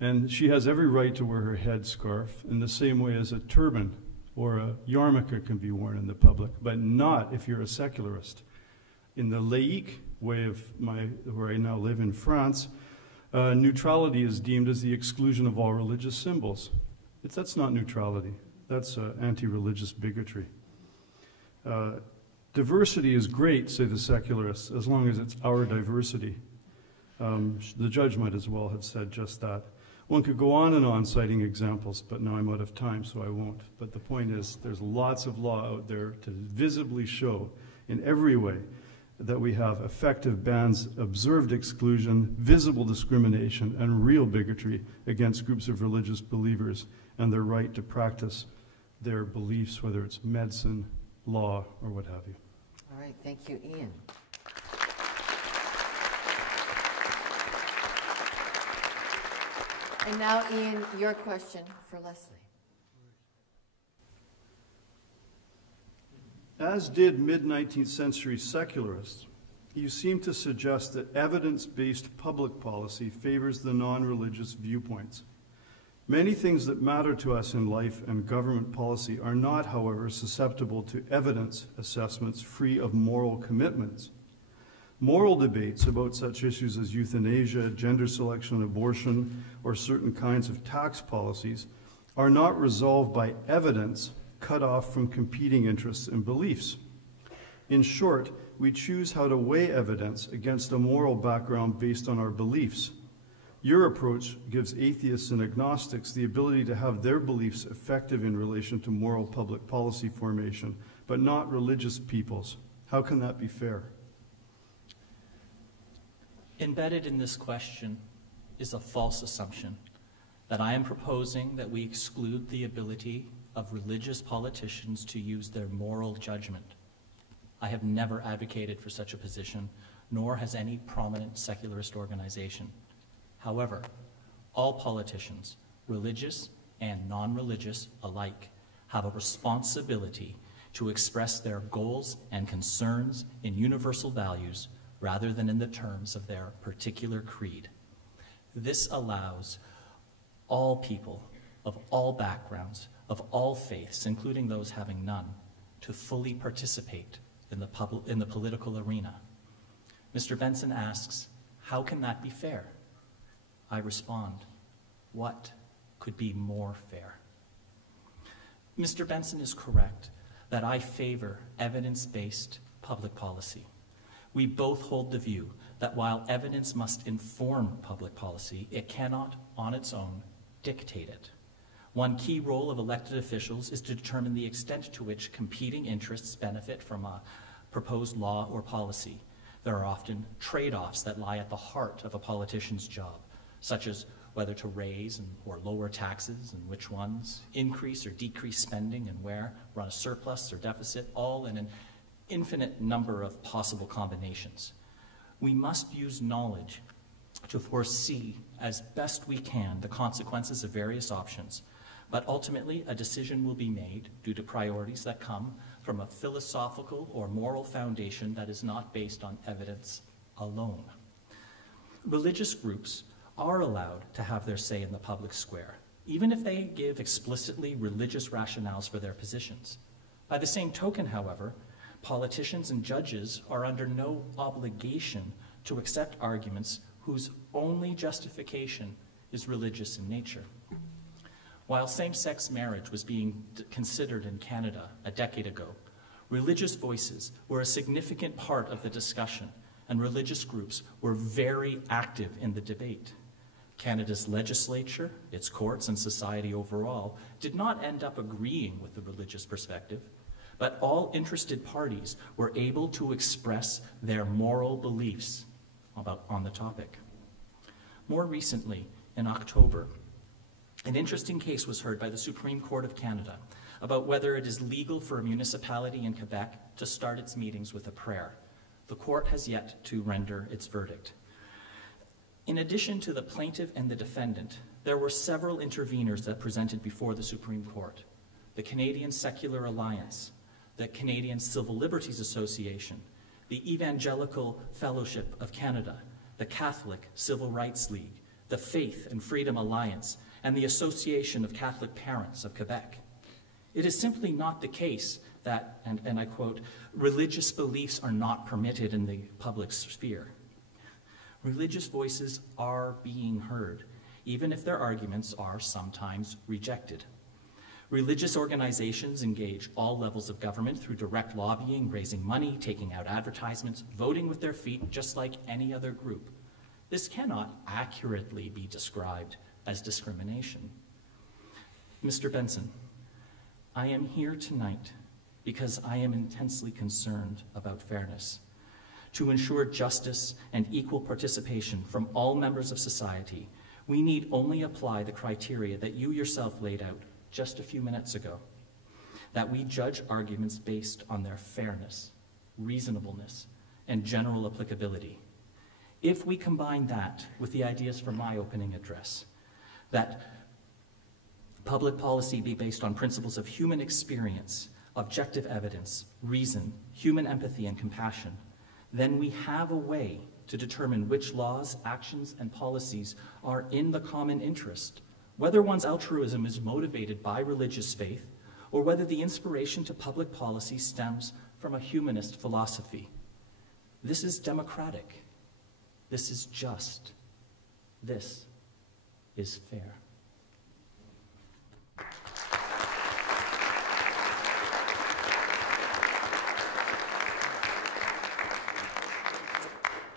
And she has every right to wear her headscarf in the same way as a turban or a yarmulke can be worn in the public, but not if you're a secularist. In the laïque way of where I now live in France, neutrality is deemed as the exclusion of all religious symbols. That's not neutrality. That's anti-religious bigotry. Diversity is great, say the secularists, as long as it's our diversity. The judge might as well have said just that. One could go on and on citing examples, but now I'm out of time, so I won't. But the point is, there's lots of law out there to visibly show in every way that we have effective bans, observed exclusion, visible discrimination, and real bigotry against groups of religious believers and their right to practice their beliefs, whether it's medicine, law, or what have you. All right, thank you, Ian. And now, Ian, your question for Leslie. As did mid-19th century secularists, you seem to suggest that evidence-based public policy favors the non-religious viewpoints. Many things that matter to us in life and government policy are not, however, susceptible to evidence assessments free of moral commitments. Moral debates about such issues as euthanasia, gender selection, abortion, or certain kinds of tax policies are not resolved by evidence cut off from competing interests and beliefs. In short, we choose how to weigh evidence against a moral background based on our beliefs. Your approach gives atheists and agnostics the ability to have their beliefs effective in relation to moral public policy formation, but not religious peoples. How can that be fair? Embedded in this question is a false assumption that I am proposing that we exclude the ability of religious politicians to use their moral judgment. I have never advocated for such a position, nor has any prominent secularist organization. However, all politicians, religious and non-religious alike, have a responsibility to express their goals and concerns in universal values rather than in the terms of their particular creed. This allows all people of all backgrounds, of all faiths, including those having none, to fully participate in the political arena. Mr. Benson asks, how can that be fair? I respond, what could be more fair? Mr. Benson is correct that I favor evidence-based public policy. We both hold the view that while evidence must inform public policy, it cannot, on its own, dictate it. One key role of elected officials is to determine the extent to which competing interests benefit from a proposed law or policy. There are often trade-offs that lie at the heart of a politician's job, such as whether to raise or lower taxes and which ones, increase or decrease spending and where, run a surplus or deficit, all in an infinite number of possible combinations. We must use knowledge to foresee as best we can the consequences of various options, but ultimately a decision will be made due to priorities that come from a philosophical or moral foundation that is not based on evidence alone. Religious groups are allowed to have their say in the public square, even if they give explicitly religious rationales for their positions. By the same token, however, politicians and judges are under no obligation to accept arguments whose only justification is religious in nature. While same-sex marriage was being considered in Canada a decade ago, religious voices were a significant part of the discussion, and religious groups were very active in the debate. Canada's legislature, its courts, and society overall did not end up agreeing with the religious perspective, but all interested parties were able to express their moral beliefs on the topic. More recently, in October, an interesting case was heard by the Supreme Court of Canada about whether it is legal for a municipality in Quebec to start its meetings with a prayer. The court has yet to render its verdict. In addition to the plaintiff and the defendant, there were several interveners that presented before the Supreme Court: the Canadian Secular Alliance, the Canadian Civil Liberties Association, the Evangelical Fellowship of Canada, the Catholic Civil Rights League, the Faith and Freedom Alliance, and the Association of Catholic Parents of Quebec. It is simply not the case that, and I quote, religious beliefs are not permitted in the public sphere. Religious voices are being heard, even if their arguments are sometimes rejected. Religious organizations engage all levels of government through direct lobbying, raising money, taking out advertisements, voting with their feet, just like any other group. This cannot accurately be described as discrimination. Mr. Benson, I am here tonight because I am intensely concerned about fairness. To ensure justice and equal participation from all members of society, we need only apply the criteria that you yourself laid out just a few minutes ago, that we judge arguments based on their fairness, reasonableness, and general applicability. If we combine that with the ideas from my opening address, that public policy be based on principles of human experience, objective evidence, reason, human empathy, and compassion, then we have a way to determine which laws, actions, and policies are in the common interest, whether one's altruism is motivated by religious faith, or whether the inspiration to public policy stems from a humanist philosophy. This is democratic. This is just. This is fair.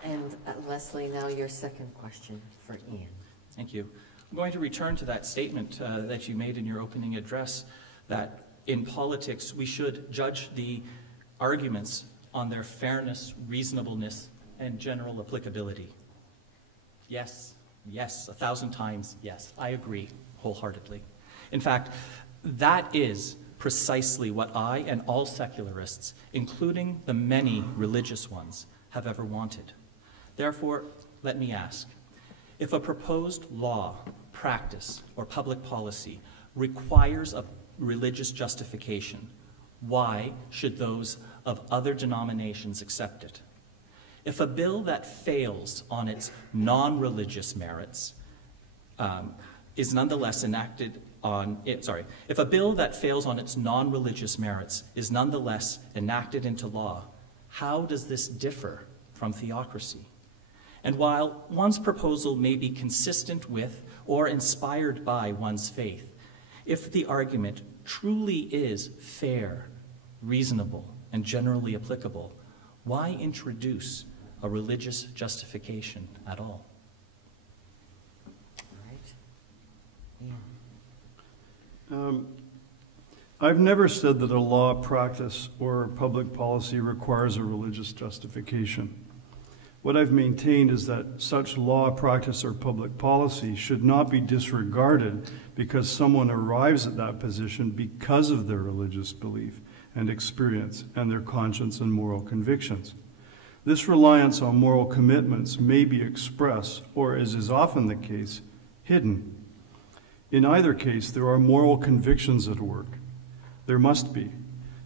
And Leslie, now your second question for Ian. Thank you. I'm going to return to that statement that you made in your opening address, that in politics we should judge the arguments on their fairness, reasonableness, and general applicability. Yes, yes, 1,000 times yes. I agree wholeheartedly. In fact, that is precisely what I and all secularists, including the many religious ones, have ever wanted. Therefore, let me ask, if a proposed law, practice, or public policy requires a religious justification, why should those of other denominations accept it? If a bill that fails on its non-religious merits is nonetheless enacted on if a bill that fails on its non-religious merits is nonetheless enacted into law, how does this differ from theocracy? And while one's proposal may be consistent with or inspired by one's faith, if the argument truly is fair, reasonable, and generally applicable, why introduce a religious justification at all? I've never said that a law, practice, or public policy requires a religious justification. What I've maintained is that such law, practice, or public policy should not be disregarded because someone arrives at that position because of their religious belief and experience and their conscience and moral convictions. This reliance on moral commitments may be expressed, or as is often the case, hidden. In either case, there are moral convictions at work. There must be.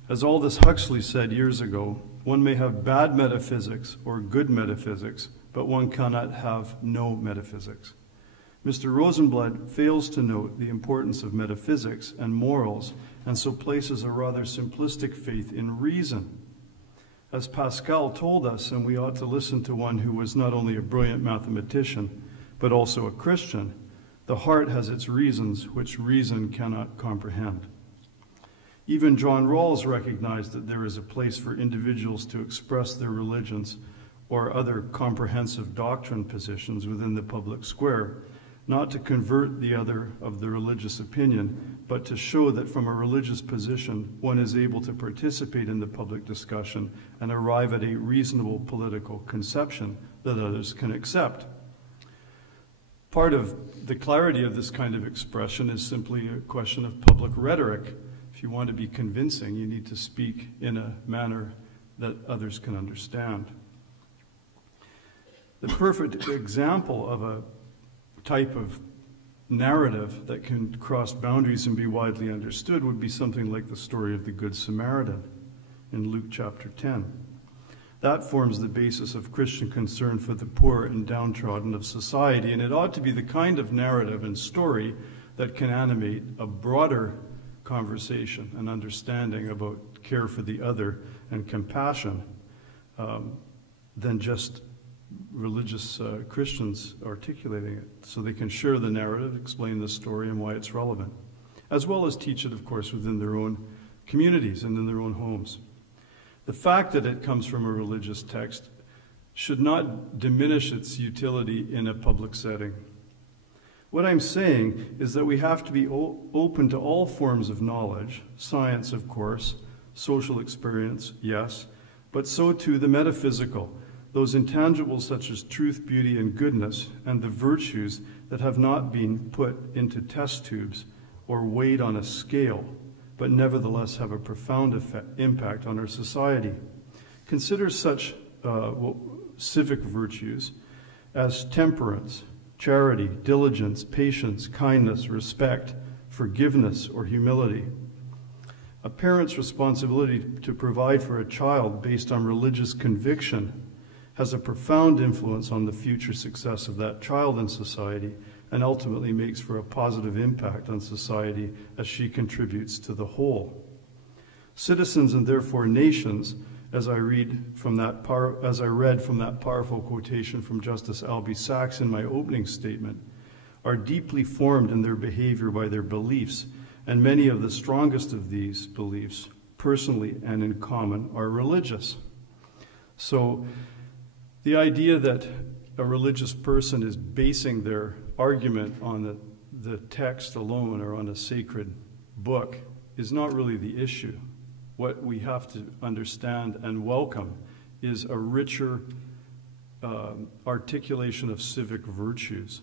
As Aldous Huxley said years ago, one may have bad metaphysics or good metaphysics, but one cannot have no metaphysics. Mr. Rosenblatt fails to note the importance of metaphysics and morals, and so places a rather simplistic faith in reason. As Pascal told us, and we ought to listen to one who was not only a brilliant mathematician, but also a Christian, the heart has its reasons which reason cannot comprehend. Even John Rawls recognized that there is a place for individuals to express their religions or other comprehensive doctrine positions within the public square, not to convert the other of the religious opinion, but to show that from a religious position one is able to participate in the public discussion and arrive at a reasonable political conception that others can accept. Part of the clarity of this kind of expression is simply a question of public rhetoric. If you want to be convincing, you need to speak in a manner that others can understand. The perfect example of a type of narrative that can cross boundaries and be widely understood would be something like the story of the Good Samaritan in Luke chapter 10. That forms the basis of Christian concern for the poor and downtrodden of society, and it ought to be the kind of narrative and story that can animate a broader conversation and understanding about care for the other and compassion than just religious Christians articulating it, so they can share the narrative, explain the story and why it's relevant, as well as teach it, of course, within their own communities and in their own homes. The fact that it comes from a religious text should not diminish its utility in a public setting. What I'm saying is that we have to be open to all forms of knowledge, science, of course, social experience, yes, but so too the metaphysical, those intangibles such as truth, beauty, and goodness, and the virtues that have not been put into test tubes or weighed on a scale, but nevertheless have a profound impact on our society. Consider such civic virtues as temperance, charity, diligence, patience, kindness, respect, forgiveness, or humility. A parent's responsibility to provide for a child based on religious conviction has a profound influence on the future success of that child in society, and ultimately makes for a positive impact on society as she contributes to the whole. Citizens and therefore nations, as I read from that powerful quotation from Justice Albie Sachs in my opening statement, are deeply formed in their behavior by their beliefs, and many of the strongest of these beliefs, personally and in common, are religious. So the idea that a religious person is basing their argument on the text alone or on a sacred book is not really the issue. What we have to understand and welcome is a richer articulation of civic virtues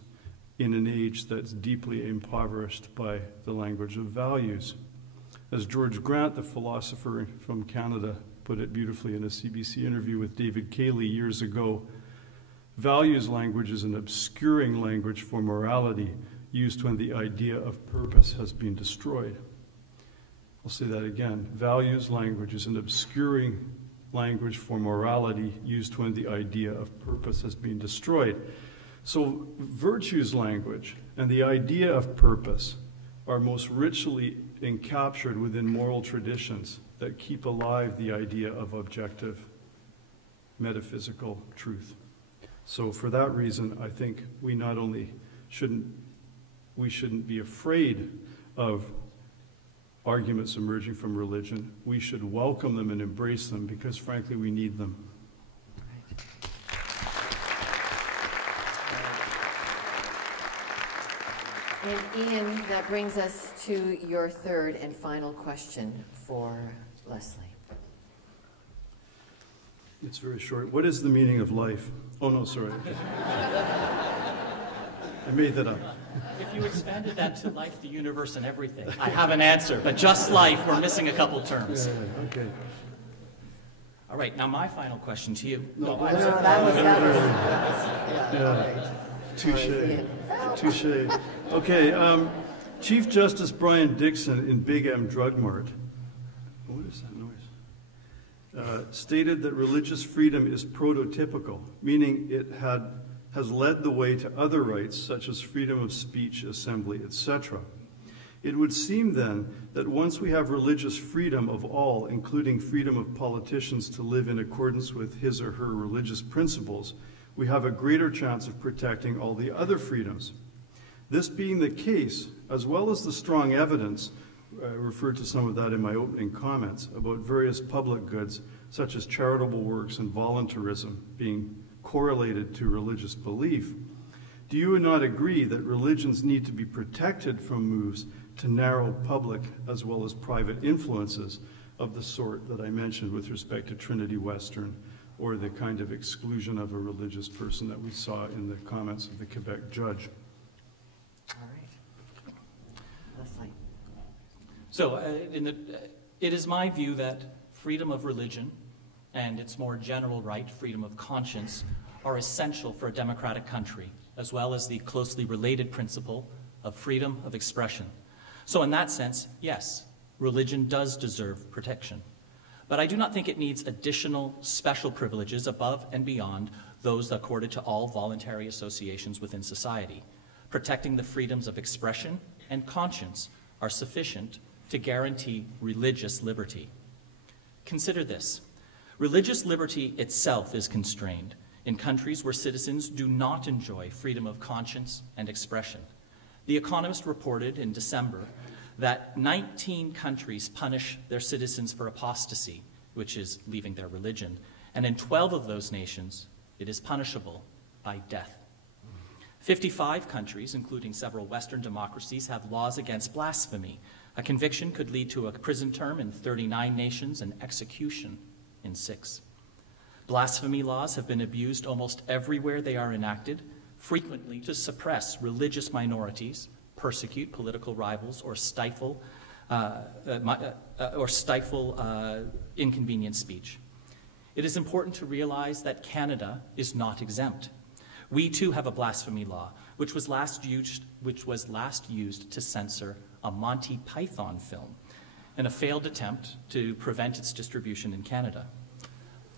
in an age that's deeply impoverished by the language of values. As George Grant, the philosopher from Canada, put it beautifully in a CBC interview with David Cayley years ago, values language is an obscuring language for morality used when the idea of purpose has been destroyed. I'll say that again. Values language is an obscuring language for morality used when the idea of purpose has been destroyed. So virtues language and the idea of purpose are most richly encaptured within moral traditions that keep alive the idea of objective metaphysical truth. So for that reason, I think we not only shouldn't be afraid of arguments emerging from religion, we should welcome them and embrace them because frankly we need them. And Ian, that brings us to your third and final question for Leslie. It's very short. What is the meaning of life? Oh, no, sorry. I made that up. If you expanded that to life, the universe, and everything, I have an answer. But just life, we're missing a couple terms. Yeah, okay. All right, now my final question to you. No, that was yeah, right. Touche. Okay, Chief Justice Brian Dixon in Big M Drug Mart, what is that noise? Stated that religious freedom is prototypical, meaning it has led the way to other rights such as freedom of speech, assembly, etc. It would seem then that once we have religious freedom of all, including freedom of politicians to live in accordance with his or her religious principles, we have a greater chance of protecting all the other freedoms. This being the case, as well as the strong evidence, I referred to some of that in my opening comments, about various public goods such as charitable works and voluntarism being correlated to religious belief, do you not agree that religions need to be protected from moves to narrow public as well as private influences of the sort that I mentioned with respect to Trinity Western, or the kind of exclusion of a religious person that we saw in the comments of the Quebec judge? All right. Leslie. So it is my view that freedom of religion and its more general right, freedom of conscience, are essential for a democratic country, as well as the closely related principle of freedom of expression. So in that sense, yes, religion does deserve protection. But I do not think it needs additional special privileges above and beyond those accorded to all voluntary associations within society. Protecting the freedoms of expression and conscience are sufficient to guarantee religious liberty. Consider this. Religious liberty itself is constrained in countries where citizens do not enjoy freedom of conscience and expression. The Economist reported in December that 19 countries punish their citizens for apostasy, which is leaving their religion, and in 12 of those nations, it is punishable by death. 55 countries, including several Western democracies, have laws against blasphemy. A conviction could lead to a prison term in 39 nations and execution in 6. Blasphemy laws have been abused almost everywhere they are enacted, frequently to suppress religious minorities, persecute political rivals, or stifle inconvenient speech. It is important to realize that Canada is not exempt. We too have a blasphemy law, which was last used to censor a Monty Python film in a failed attempt to prevent its distribution in Canada.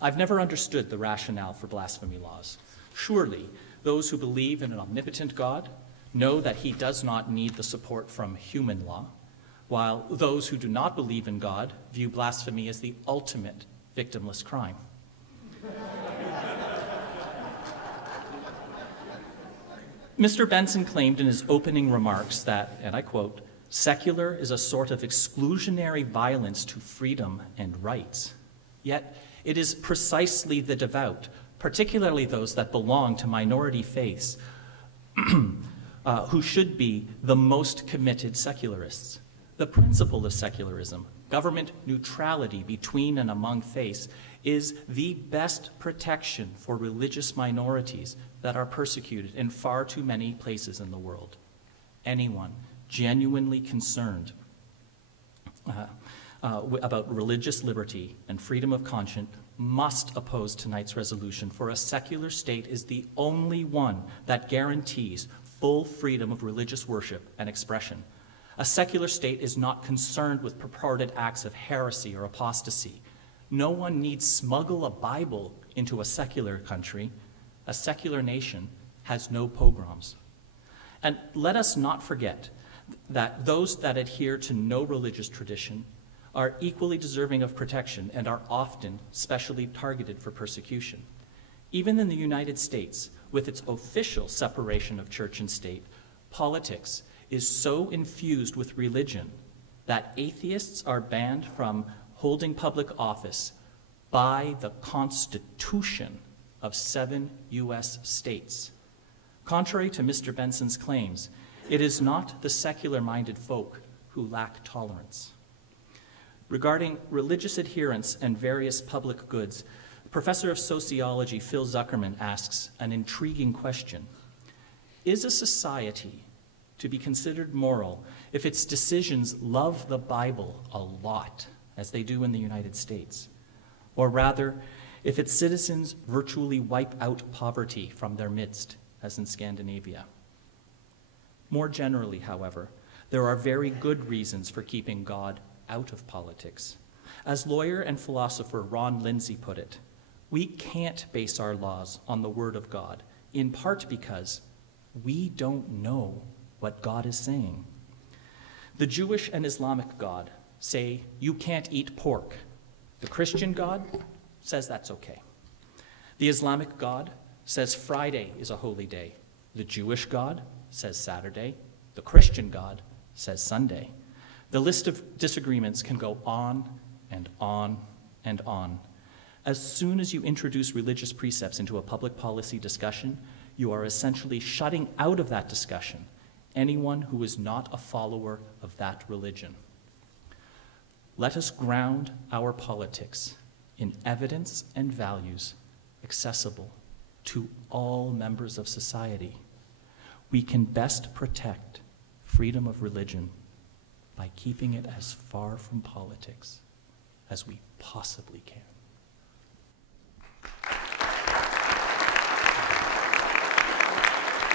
I've never understood the rationale for blasphemy laws. Surely, those who believe in an omnipotent God know that he does not need the support from human law, while those who do not believe in God view blasphemy as the ultimate victimless crime. Mr. Benson claimed in his opening remarks that, and I quote, "Secular is a sort of exclusionary violence to freedom and rights. Yet it is precisely the devout, particularly those that belong to minority faiths, who should be the most committed secularists. The principle of secularism, government neutrality between and among faiths, is the best protection for religious minorities that are persecuted in far too many places in the world. Anyone genuinely concerned about religious liberty and freedom of conscience must oppose tonight's resolution, for a secular state is the only one that guarantees full freedom of religious worship and expression. A secular state is not concerned with purported acts of heresy or apostasy. No one need smuggle a Bible into a secular country. A secular nation has no pogroms. And let us not forget that those that adhere to no religious tradition are equally deserving of protection and are often specially targeted for persecution. Even in the United States, with its official separation of church and state, politics is so infused with religion that atheists are banned from holding public office by the Constitution of 7 U.S. states. Contrary to Mr. Benson's claims, it is not the secular-minded folk who lack tolerance. Regarding religious adherence and various public goods, Professor of Sociology Phil Zuckerman asks an intriguing question. Is a society to be considered moral if its decisions love the Bible a lot, as they do in the United States? or rather, if its citizens virtually wipe out poverty from their midst, as in Scandinavia. More generally, however, there are very good reasons for keeping God out of politics. As lawyer and philosopher Ron Lindsay put it, we can't base our laws on the Word of God, in part because we don't know what God is saying. The Jewish and Islamic God say you can't eat pork. The Christian God says that's okay. The Islamic God says Friday is a holy day. The Jewish God says Saturday. The Christian God says Sunday. The list of disagreements can go on and on and on. As soon as you introduce religious precepts into a public policy discussion, you are essentially shutting out of that discussion anyone who is not a follower of that religion. Let us ground our politics in evidence and values accessible to all members of society. We can best protect freedom of religion by keeping it as far from politics as we possibly can.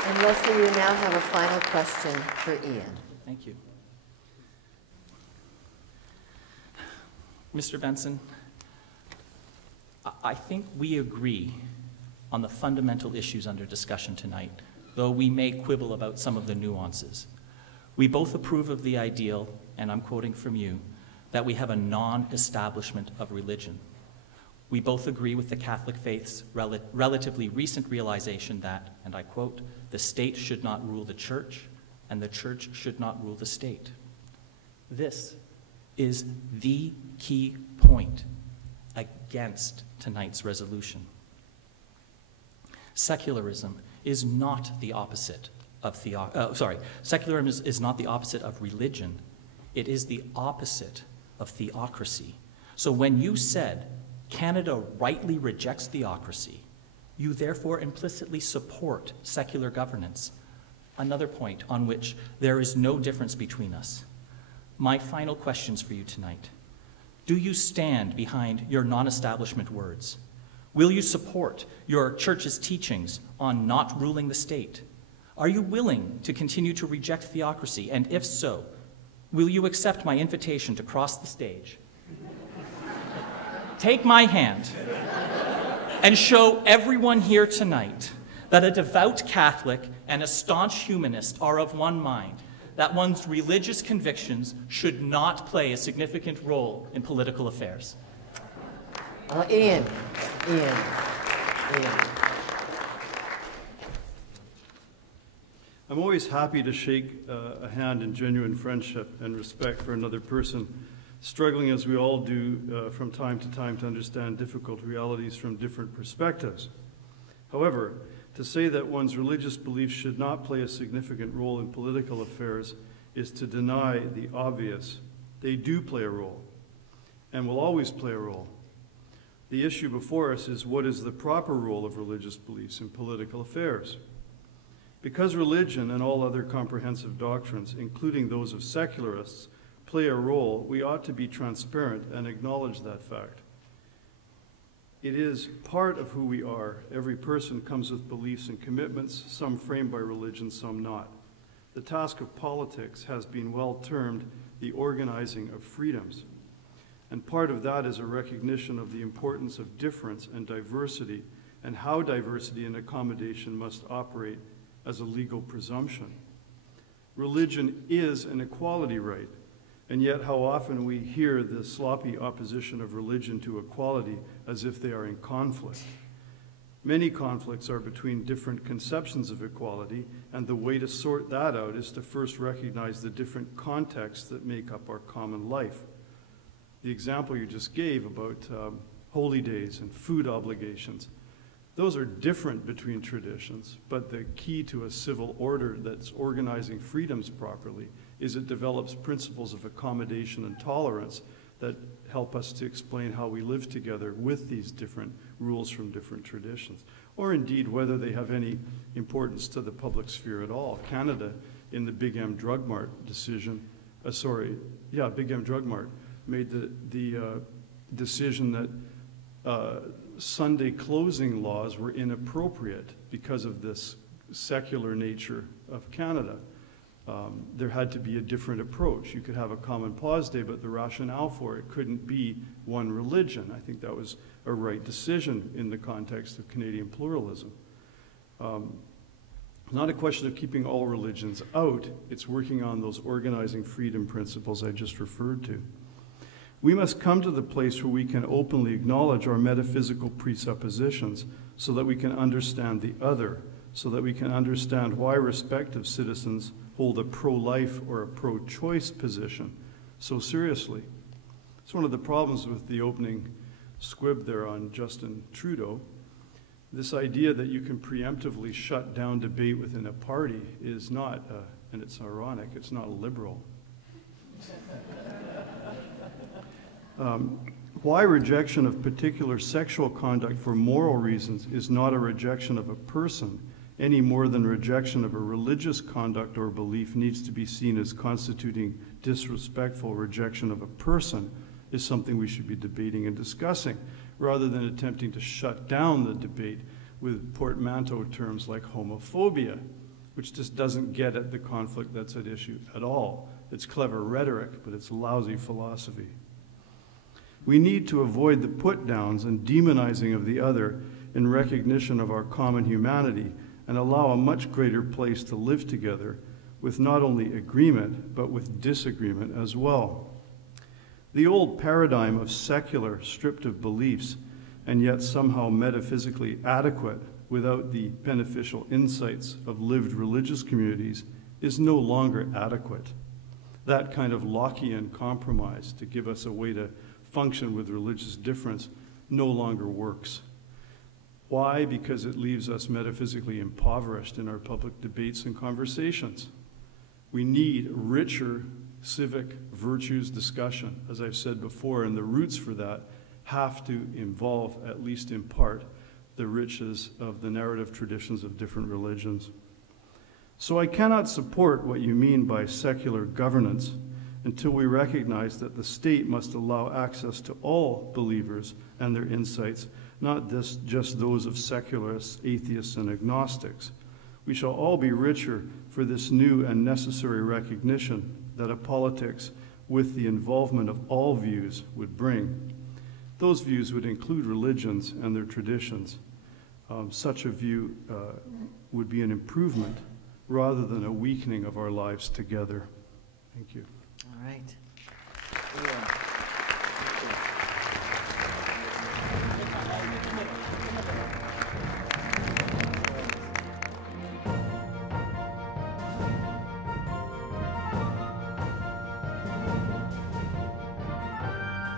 And Leslie, you now have a final question for Ian. Thank you. Mr. Benson, I think we agree on the fundamental issues under discussion tonight, though we may quibble about some of the nuances. We both approve of the ideal, and I'm quoting from you, that we have a non-establishment of religion. We both agree with the Catholic faith's relatively recent realization that, and I quote, the state should not rule the church, and the church should not rule the state. This is the key point against tonight's resolution. Secularism is not the opposite of secularism is not the opposite of religion. It is the opposite of theocracy. So when you said Canada rightly rejects theocracy, you therefore implicitly support secular governance, another point on which there is no difference between us. My final questions for you tonight. Do you stand behind your non-establishment words? Will you support your church's teachings on not ruling the state? Are you willing to continue to reject theocracy? And if so, will you accept my invitation to cross the stage, take my hand, and show everyone here tonight that a devout Catholic and a staunch humanist are of one mind, that one's religious convictions should not play a significant role in political affairs? Ian. I'm always happy to shake a hand in genuine friendship and respect for another person, struggling as we all do from time to understand difficult realities from different perspectives. However, to say that one's religious beliefs should not play a significant role in political affairs is to deny the obvious. They do play a role and will always play a role. The issue before us is what is the proper role of religious beliefs in political affairs? Because religion and all other comprehensive doctrines, including those of secularists, play a role, we ought to be transparent and acknowledge that fact. It is part of who we are. Every person comes with beliefs and commitments, some framed by religion, some not. The task of politics has been well termed the organizing of freedoms. And part of that is a recognition of the importance of difference and diversity, and how diversity and accommodation must operate as a legal presumption. Religion is an equality right, and yet how often we hear the sloppy opposition of religion to equality as if they are in conflict. Many conflicts are between different conceptions of equality, and the way to sort that out is to first recognize the different contexts that make up our common life. The example you just gave about holy days and food obligations, those are different between traditions, but the key to a civil order that's organizing freedoms properly is it develops principles of accommodation and tolerance that help us to explain how we live together with these different rules from different traditions, or indeed whether they have any importance to the public sphere at all. Canada, in the Big M Drug Mart decision, Big M Drug Mart, made the decision that Sunday closing laws were inappropriate because of this secular nature of Canada. There had to be a different approach. You could have a common pause day, but the rationale for it couldn't be one religion. I think that was a right decision in the context of Canadian pluralism. Not a question of keeping all religions out, it's working on those organizing freedom principles I just referred to. We must come to the place where we can openly acknowledge our metaphysical presuppositions so that we can understand the other, so that we can understand why respective citizens hold a pro-life or a pro-choice position so seriously. It's one of the problems with the opening squib there on Justin Trudeau. This idea that you can preemptively shut down debate within a party is not, and it's ironic, it's not liberal. Why rejection of particular sexual conduct for moral reasons is not a rejection of a person, any more than rejection of a religious conduct or belief needs to be seen as constituting disrespectful rejection of a person, is something we should be debating and discussing, rather than attempting to shut down the debate with portmanteau terms like homophobia, which just doesn't get at the conflict that's at issue at all. It's clever rhetoric, but it's lousy philosophy. We need to avoid the put-downs and demonizing of the other in recognition of our common humanity and allow a much greater place to live together with not only agreement, but with disagreement as well. The old paradigm of secular, stripped of beliefs, and yet somehow metaphysically adequate without the beneficial insights of lived religious communities, is no longer adequate. That kind of Lockean compromise to give us a way to function with religious difference no longer works. Why? Because it leaves us metaphysically impoverished in our public debates and conversations. We need richer civic virtues discussion, as I've said before, and the roots for that have to involve, at least in part, the riches of the narrative traditions of different religions. So I cannot support what you mean by secular governance until we recognize that the state must allow access to all believers and their insights, not just those of secularists, atheists, and agnostics. We shall all be richer for this new and necessary recognition that a politics with the involvement of all views would bring. Those views would include religions and their traditions. Such a view would be an improvement rather than a weakening of our lives together. Thank you. All right.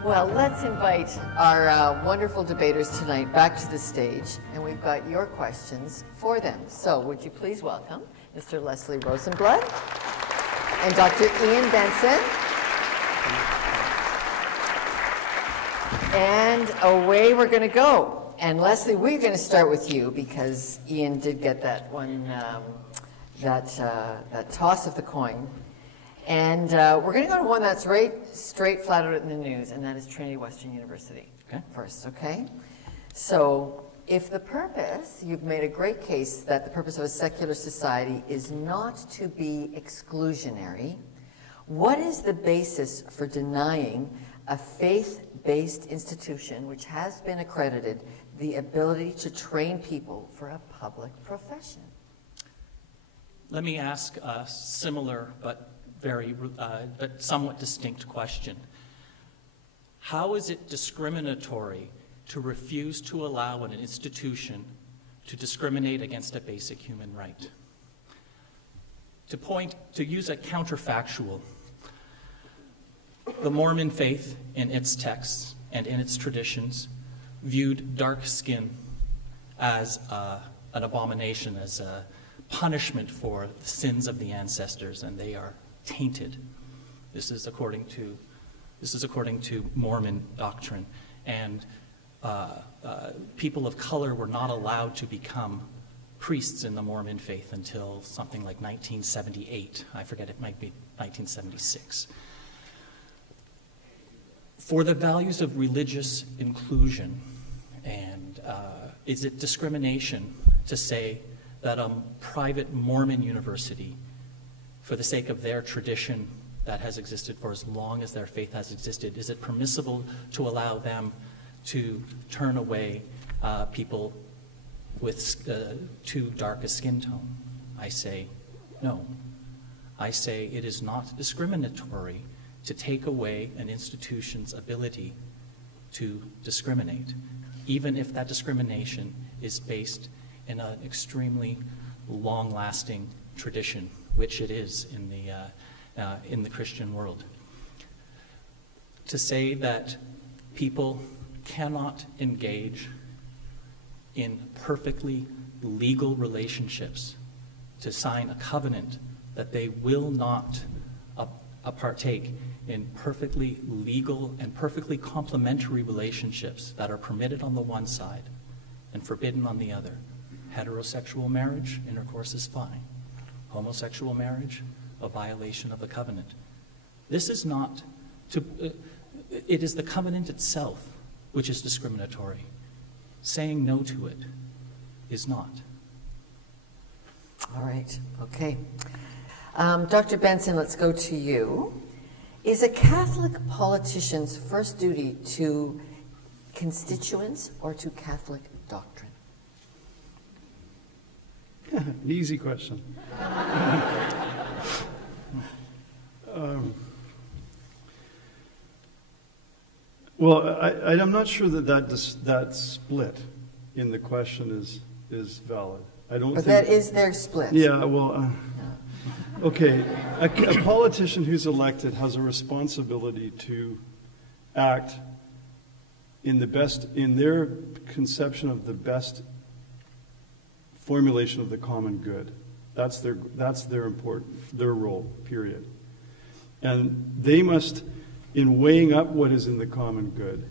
Well, let's invite our wonderful debaters tonight back to the stage, and we've got your questions for them. So would you please welcome Mr. Leslie Rosenblood and Dr. Ian Benson. And away we're going to go. And Leslie, we're going to start with you because Ian did get that one, that toss of the coin. And we're going to go to one that's right straight flat out in the news, and that is Trinity Western University first, okay? So if the purpose, you've made a great case that the purpose of a secular society is not to be exclusionary, what is the basis for denying a faith-based institution which has been accredited the ability to train people for a public profession? Let me ask a similar but somewhat distinct question. How is it discriminatory to refuse to allow an institution to discriminate against a basic human right? To use a counterfactual, the Mormon faith in its texts and in its traditions viewed dark skin as an abomination, as a punishment for the sins of the ancestors, and they are tainted. This is according to Mormon doctrine, and people of color were not allowed to become priests in the Mormon faith until something like 1978. I forget, it might be 1976. For the values of religious inclusion, Is it discrimination to say that a private Mormon university, for the sake of their tradition that has existed for as long as their faith has existed, is it permissible to allow them to turn away people with too dark a skin tone? I say no. I say it is not discriminatory to take away an institution's ability to discriminate, even if that discrimination is based in an extremely long-lasting tradition, which it is in the Christian world. To say that people cannot engage in perfectly legal relationships, to sign a covenant that they will not partake in perfectly legal and perfectly complementary relationships that are permitted on the one side and forbidden on the other. Heterosexual marriage, intercourse is fine. Homosexual marriage, a violation of the covenant. This is not it is the covenant itself which is discriminatory. Saying no to it is not. All right, okay. Dr. Benson, let's go to you. Is a Catholic politician's first duty to constituents or to Catholic doctrine? An easy question. Well, I'm not sure that split in the question is valid. I don't But think that is their split. Yeah, well, okay. A politician who's elected has a responsibility to act in their conception of the best formulation of the common good. That's their role, period. And they must, in weighing up what is in the common good,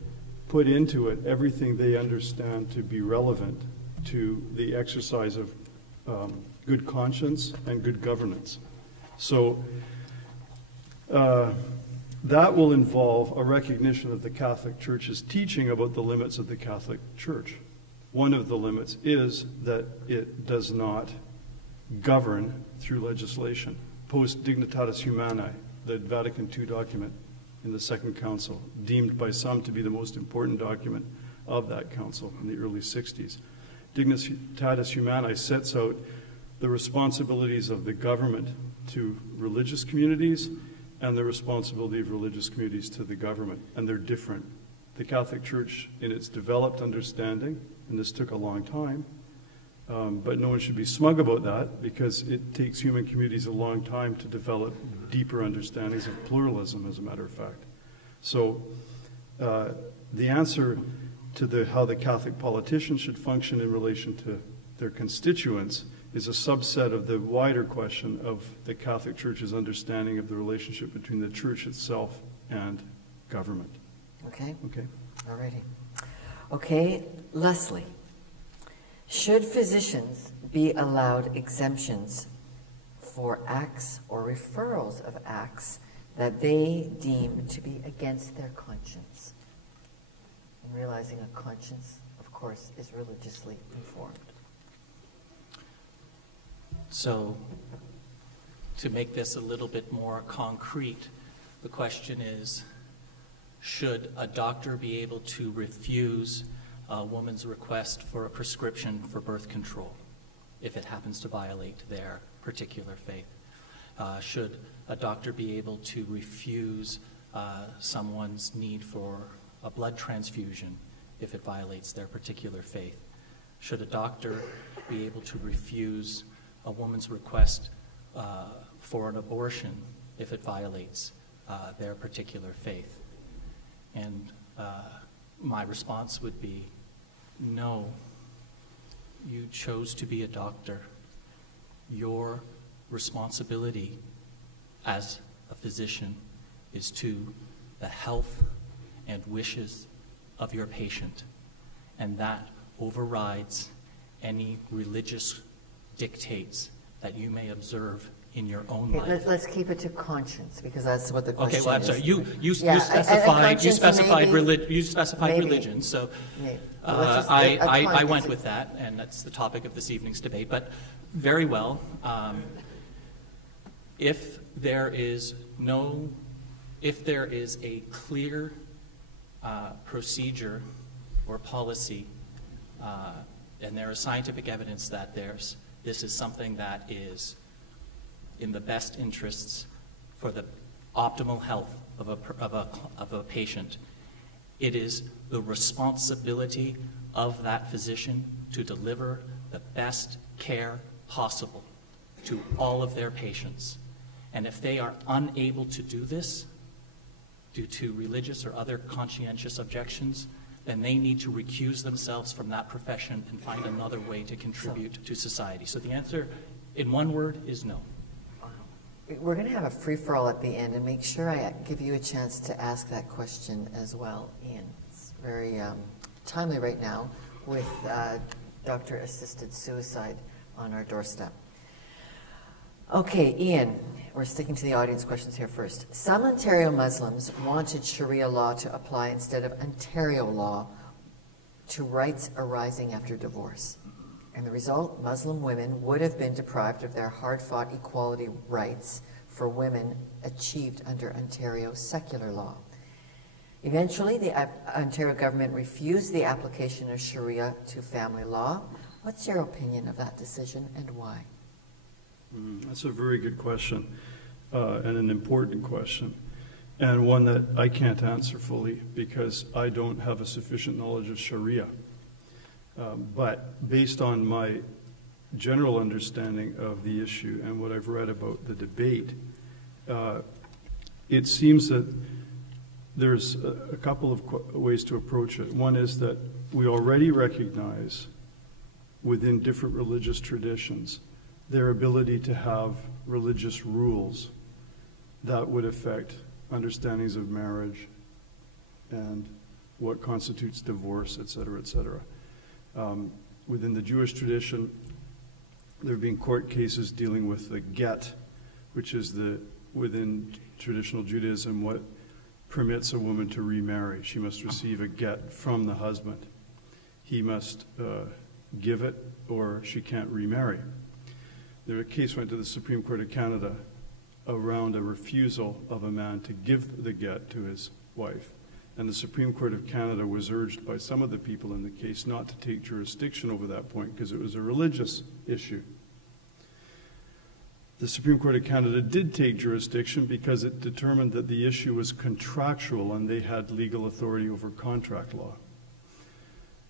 put into it everything they understand to be relevant to the exercise of good conscience and good governance. So that will involve a recognition of the Catholic Church's teaching about the limits of the Catholic Church. One of the limits is that it does not govern through legislation. Post Dignitatis Humanae, the Vatican II document in the Second Council, deemed by some to be the most important document of that council in the early 60s. Dignitatis Humanae sets out the responsibilities of the government to religious communities and the responsibility of religious communities to the government, and they're different. The Catholic Church, in its developed understanding, and this took a long time, but no one should be smug about that, because it takes human communities a long time to develop deeper understandings of pluralism, as a matter of fact. So the answer to how the Catholic politicians should function in relation to their constituents is a subset of the wider question of the Catholic Church's understanding of the relationship between the Church itself and government. Okay. Okay. All righty. Okay, Leslie. Should physicians be allowed exemptions for acts or referrals of acts that they deem to be against their conscience? And realizing a conscience, of course, is religiously informed. So, to make this a little bit more concrete, the question is, should a doctor be able to refuse a woman's request for a prescription for birth control if it happens to violate their particular faith? Should a doctor be able to refuse someone's need for a blood transfusion if it violates their particular faith? Should a doctor be able to refuse a woman's request for an abortion if it violates their particular faith? And my response would be, no. You chose to be a doctor. Your responsibility as a physician is to the health and wishes of your patient, and that overrides any religious dictates that you may observe in your own Okay, life. let's keep it to conscience, because that's what the question Okay, well, I'm is. sorry. You Yeah, specified maybe- religion, so Maybe. Well, let's just- a I conscience. went with that, and that's the topic of this evening's debate. But very well, if there is a clear procedure or policy, and there is scientific evidence that this is something that is in the best interests for the optimal health of a patient, it is the responsibility of that physician to deliver the best care possible to all of their patients. And if they are unable to do this due to religious or other conscientious objections, then they need to recuse themselves from that profession and find another way to contribute to society. So the answer, in one word, is no. We're going to have a free-for-all at the end, and make sure I give you a chance to ask that question as well, Ian. It's very timely right now with doctor-assisted suicide on our doorstep. Okay, Ian, we're sticking to the audience questions here first. Some Ontario Muslims wanted Sharia law to apply instead of Ontario law to rights arising after divorce. And the result, Muslim women would have been deprived of their hard-fought equality rights for women achieved under Ontario secular law. Eventually, the Ontario government refused the application of Sharia to family law. What's your opinion of that decision and why? That's a very good question, and an important question, and one that I can't answer fully because I don't have a sufficient knowledge of Sharia. But based on my general understanding of the issue and what I've read about the debate, it seems that there's a couple of ways to approach it. One is that we already recognize within different religious traditions their ability to have religious rules that would affect understandings of marriage and what constitutes divorce, et cetera, et cetera. Within the Jewish tradition, there have been court cases dealing with the get, which is within traditional Judaism what permits a woman to remarry. She must receive a get from the husband. He must give it or she can't remarry. A case went to the Supreme Court of Canada around a refusal of a man to give the get to his wife. And the Supreme Court of Canada was urged by some of the people in the case not to take jurisdiction over that point because it was a religious issue. The Supreme Court of Canada did take jurisdiction because it determined that the issue was contractual and they had legal authority over contract law.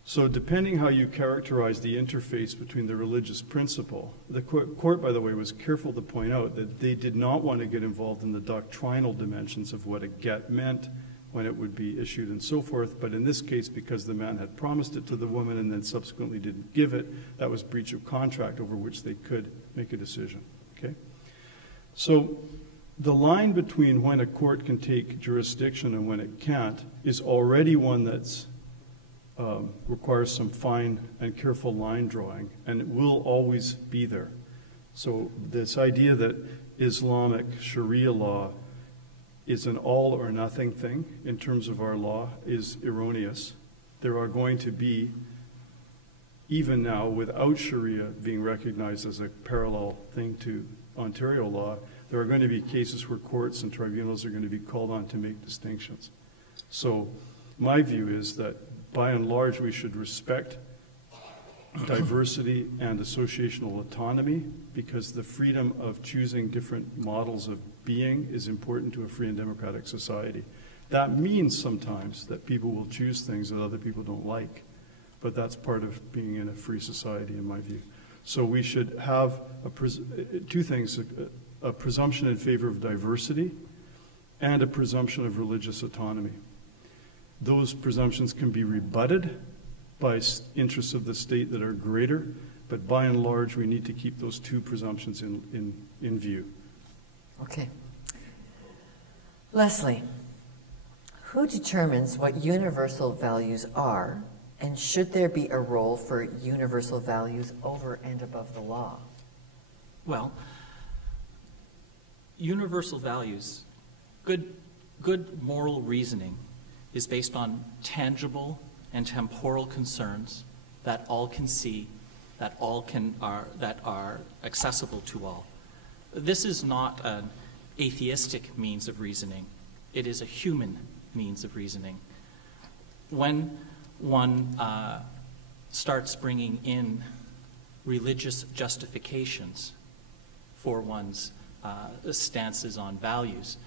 So depending how you characterize the interface between the religious principle, the court, by the way, was careful to point out that they did not want to get involved in the doctrinal dimensions of what a get meant, when it would be issued and so forth, but in this case, because the man had promised it to the woman and then subsequently didn't give it, that was breach of contract over which they could make a decision, okay? So the line between when a court can take jurisdiction and when it can't is already one that's requires some fine and careful line drawing, and it will always be there. So this idea that Islamic Sharia law is an all or nothing thing in terms of our law is erroneous. There are going to be, even now without Sharia being recognized as a parallel thing to Ontario law, there are going to be cases where courts and tribunals are going to be called on to make distinctions. So my view is that by and large we should respect diversity and associational autonomy because the freedom of choosing different models of being is important to a free and democratic society. That means sometimes that people will choose things that other people don't like, but that's part of being in a free society in my view. So we should have two things, a presumption in favor of diversity and a presumption of religious autonomy. Those presumptions can be rebutted by interests of the state that are greater, but by and large we need to keep those two presumptions in view. Okay. Leslie, who determines what universal values are, and should there be a role for universal values over and above the law? Well, universal values, good moral reasoning is based on tangible and temporal concerns that all can see, that are accessible to all. This is not an atheistic means of reasoning. It is a human means of reasoning. When one starts bringing in religious justifications for one's stances on values,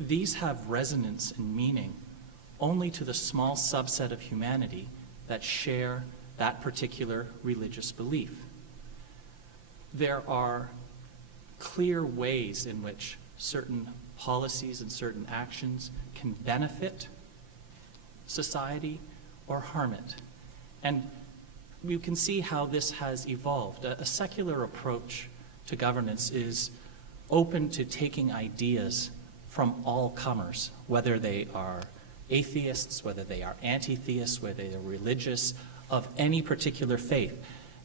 these have resonance and meaning only to the small subset of humanity that share that particular religious belief. There are clear ways in which certain policies and certain actions can benefit society or harm it. And you can see how this has evolved. A secular approach to governance is open to taking ideas from all comers, whether they are atheists, whether they are anti-theists, whether they are religious, of any particular faith,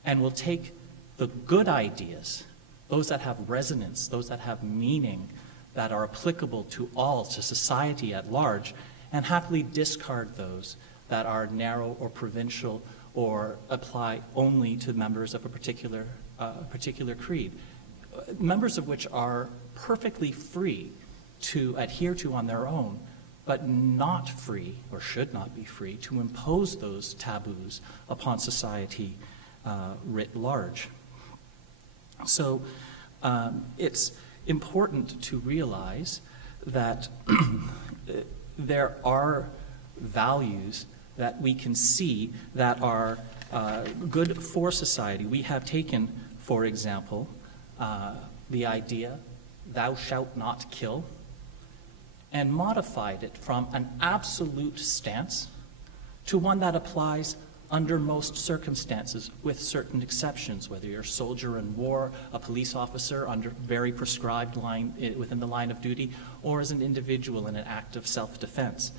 and will take the good ideas, those that have resonance, those that have meaning, that are applicable to all, to society at large, and happily discard those that are narrow or provincial or apply only to members of a particular creed, members of which are perfectly free to adhere to on their own, but not free, or should not be free, to impose those taboos upon society writ large. So it's important to realize that there are values that we can see that are good for society. We have taken, for example, the idea, thou shalt not kill, and modified it from an absolute stance to one that applies under most circumstances, with certain exceptions, whether you're a soldier in war, a police officer under very prescribed line within the line of duty, or as an individual in an act of self-defense.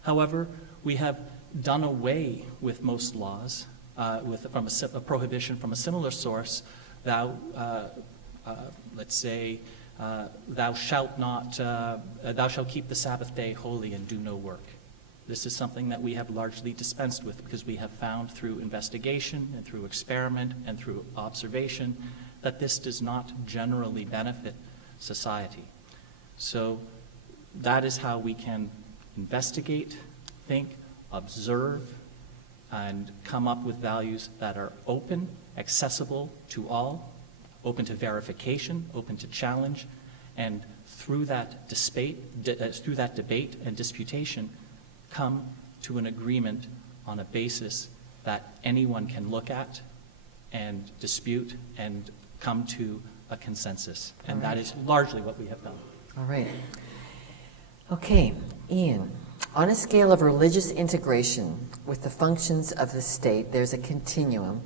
However, we have done away with most laws from a prohibition from a similar source. Let's say, thou shalt keep the Sabbath day holy and do no work. This is something that we have largely dispensed with, because we have found through investigation and through experiment and through observation that this does not generally benefit society. So that is how we can investigate, think, observe, and come up with values that are open, accessible to all, open to verification, open to challenge, and through that debate and disputation, come to an agreement on a basis that anyone can look at and dispute and come to a consensus. And that is largely what we have done. All right. Okay, Ian, on a scale of religious integration with the functions of the state, there's a continuum.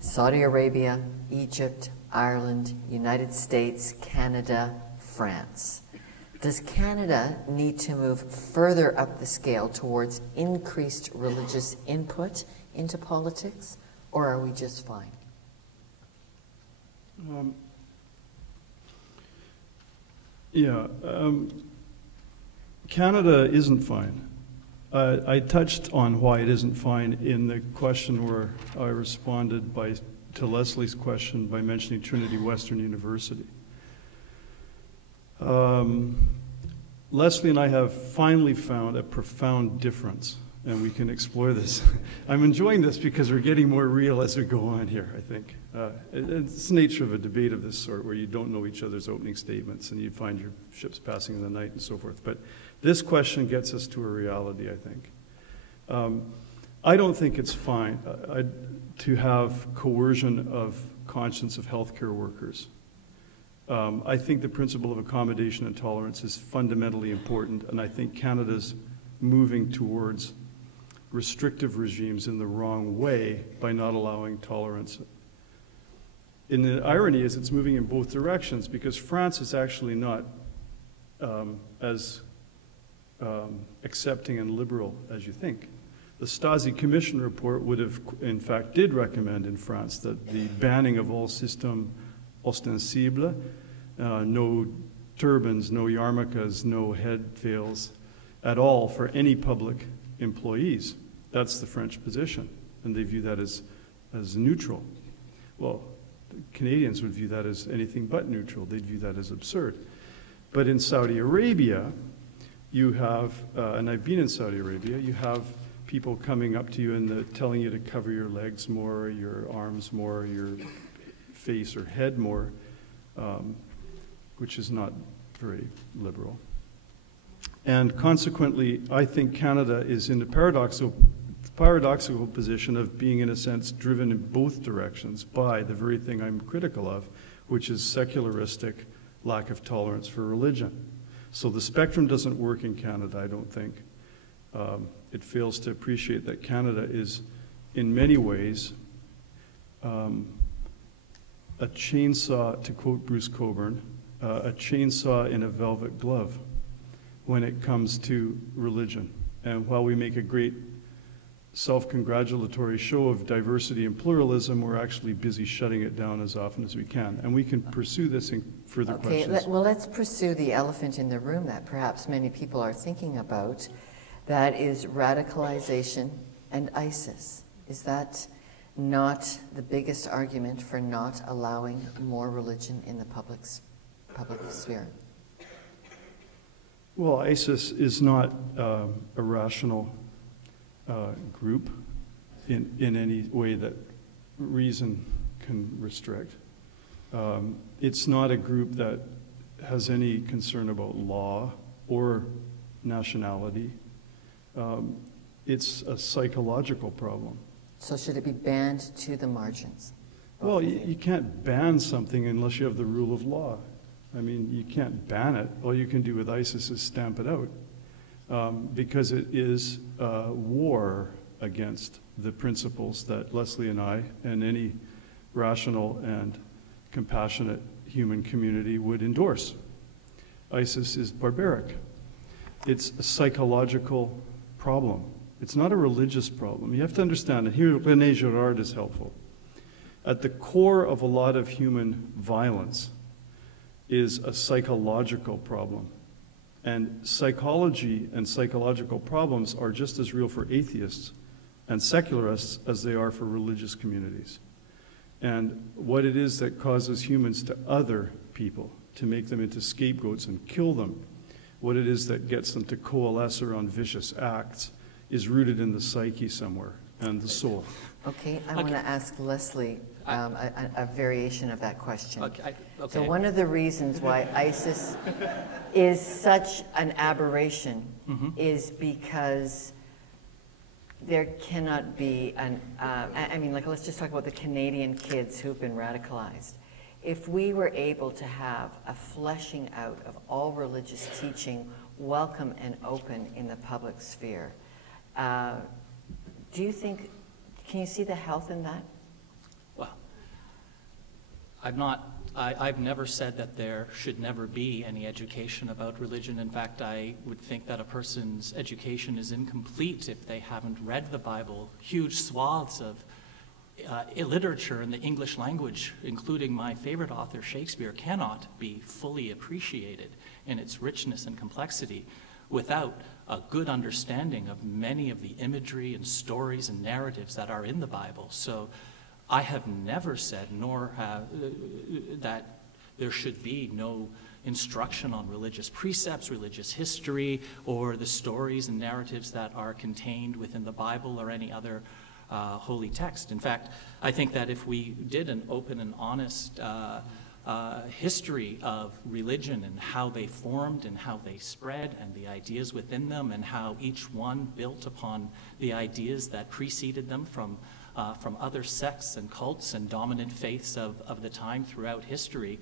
Saudi Arabia, Egypt, Ireland, United States, Canada, France. Does Canada need to move further up the scale towards increased religious input into politics, or are we just fine? Canada isn't fine. I touched on why it isn't fine in the question where I responded to Leslie's question by mentioning Trinity Western University. Leslie and I have finally found a profound difference, and we can explore this. I'm enjoying this because we're getting more real as we go on here, I think. It's the nature of a debate of this sort, where you don't know each other's opening statements and you find your ships passing in the night and so forth. But this question gets us to a reality, I think. I don't think it's fine to have coercion of conscience of healthcare workers. I think the principle of accommodation and tolerance is fundamentally important, and I think Canada's moving towards restrictive regimes in the wrong way by not allowing tolerance. And the irony is it's moving in both directions, because France is actually not as accepting and liberal as you think. The Stasi Commission report would have, in fact, did recommend in France that the banning of all system ostensible, no turbans, no yarmulkes, no head veils at all for any public employees. That's the French position, and they view that as neutral. Well, the Canadians would view that as anything but neutral. They'd view that as absurd. But in Saudi Arabia, you have, and I've been in Saudi Arabia, you have people coming up to you and telling you to cover your legs more, your arms more, your face or head more, which is not very liberal. And consequently, I think Canada is in the paradoxical position of being, in a sense, driven in both directions by the very thing I'm critical of, which is secularistic lack of tolerance for religion. So the spectrum doesn't work in Canada, I don't think. It fails to appreciate that Canada is, in many ways, a chainsaw, to quote Bruce Cockburn, a chainsaw in a velvet glove when it comes to religion. And while we make a great self-congratulatory show of diversity and pluralism, we're actually busy shutting it down as often as we can. And we can pursue this in further questions. Well, let's pursue the elephant in the room that perhaps many people are thinking about. That is radicalization and ISIS. Is that not the biggest argument for not allowing more religion in the public sphere? Well, ISIS is not a rational group in any way that reason can restrict. It's not a group that has any concern about law or nationality. It's a psychological problem. So should it be banned to the margins? Well, you can't ban something unless you have the rule of law. I mean, you can't ban it. All you can do with ISIS is stamp it out. Because it is a war against the principles that Leslie and I and any rational and compassionate human community would endorse. ISIS is barbaric. It's a psychological problem. It's not a religious problem. You have to understand, and here René Girard is helpful. At the core of a lot of human violence is a psychological problem. And psychology and psychological problems are just as real for atheists and secularists as they are for religious communities. And what it is that causes humans to other people, to make them into scapegoats and kill them, what it is that gets them to coalesce around vicious acts, is rooted in the psyche somewhere and the soul. Okay, I want to ask Leslie a variation of that question. Okay. So one of the reasons why ISIS is such an aberration is because there cannot be I mean, like, let's just talk about the Canadian kids who've been radicalized. If we were able to have a fleshing out of all religious teaching, welcome and open in the public sphere, do you think, can you see the health in that? Well, I've never said that there should never be any education about religion. In fact, I would think that a person's education is incomplete if they haven't read the Bible. Huge swaths of literature in the English language, including my favorite author, Shakespeare, cannot be fully appreciated in its richness and complexity without a good understanding of many of the imagery and stories and narratives that are in the Bible. So I have never said, nor that there should be no instruction on religious precepts, religious history, or the stories and narratives that are contained within the Bible or any other holy text. In fact, I think that if we did an open and honest history of religion and how they formed and how they spread and the ideas within them and how each one built upon the ideas that preceded them from other sects and cults and dominant faiths of the time throughout history,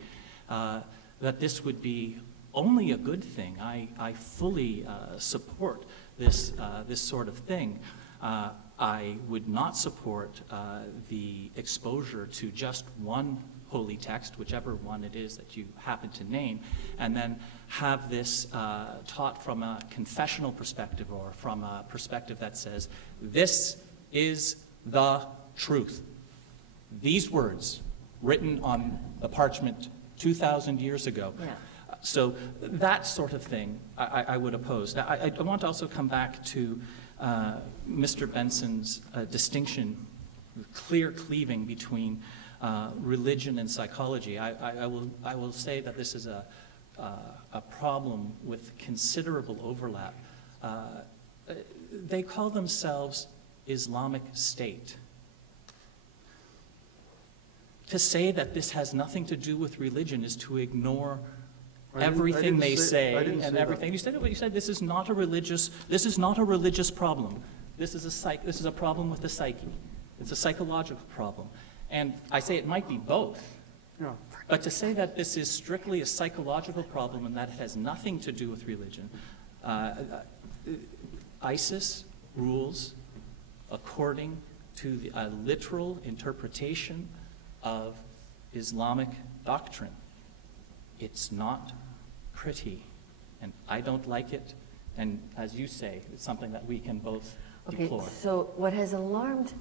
that this would be only a good thing. I fully support this sort of thing. I would not support the exposure to just one holy text, whichever one it is that you happen to name, and then have this taught from a confessional perspective or from a perspective that says, this is the truth. These words written on the parchment 2,000 years ago. Yeah. So that sort of thing I would oppose. Now, I want to also come back to Mr. Benson's distinction, clear cleaving between religion and psychology. I will say that this is a problem with considerable overlap. They call themselves Islamic State. To say that this has nothing to do with religion is to ignore everything they say and everything. You said this is not a religious problem. This is a problem with the psyche. It's a psychological problem. And I say it might be both. Yeah. But to say that this is strictly a psychological problem and that it has nothing to do with religion, ISIS rules according to a literal interpretation of Islamic doctrine. It's not pretty, and I don't like it, and as you say, it's something that we can both deplore. Okay, so what has alarmed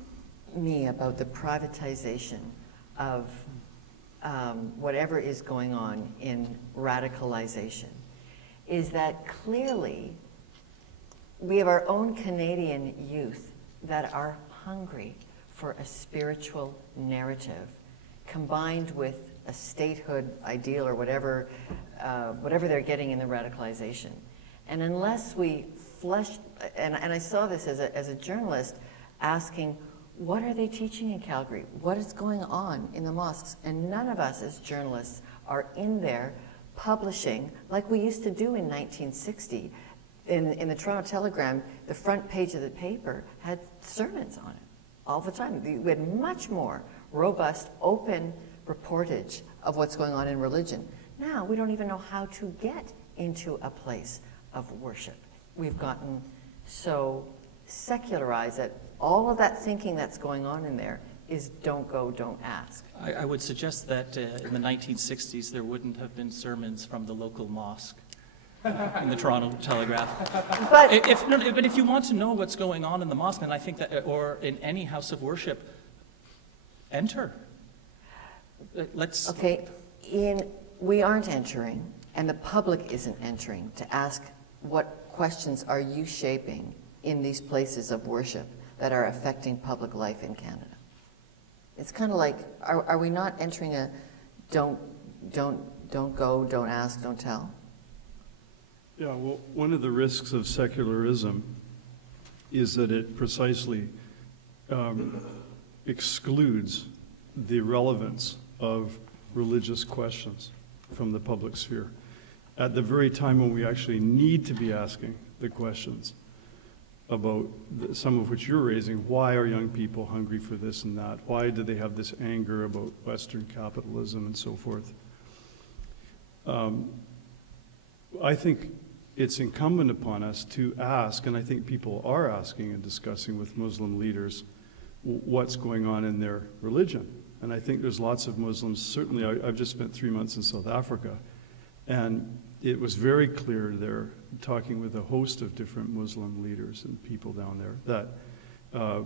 me about the privatization of whatever is going on in radicalization is that clearly we have our own Canadian youth that are hungry for a spiritual narrative combined with a statehood ideal or whatever they're getting in the radicalization. And unless we flesh, and I saw this as a journalist asking, what are they teaching in Calgary? What is going on in the mosques? And none of us as journalists are in there publishing like we used to do in 1960. In the Toronto Telegram, the front page of the paper had sermons on it all the time. We had much more robust, open reportage of what's going on in religion. Now, we don't even know how to get into a place of worship. We've gotten so secularized that all of that thinking that's going on in there is don't go, don't ask. I would suggest that in the 1960s there wouldn't have been sermons from the local mosque in the Toronto Telegraph. But But if you want to know what's going on in the mosque, and I think that, or in any house of worship, enter. Let's. okay, we aren't entering, and the public isn't entering to ask what questions are you shaping in these places of worship that are affecting public life in Canada. It's kind of like, are we not entering a don't go, don't ask, don't tell? Yeah, well, one of the risks of secularism is that it precisely excludes the relevance of religious questions from the public sphere at the very time when we actually need to be asking the questions about some of which you're raising. Why are young people hungry for this and that? Why do they have this anger about Western capitalism and so forth? I think it's incumbent upon us to ask, and I think people are asking and discussing with Muslim leaders what's going on in their religion. And I think there's lots of Muslims, certainly I've just spent 3 months in South Africa, and it was very clear there, talking with a host of different Muslim leaders and people down there, that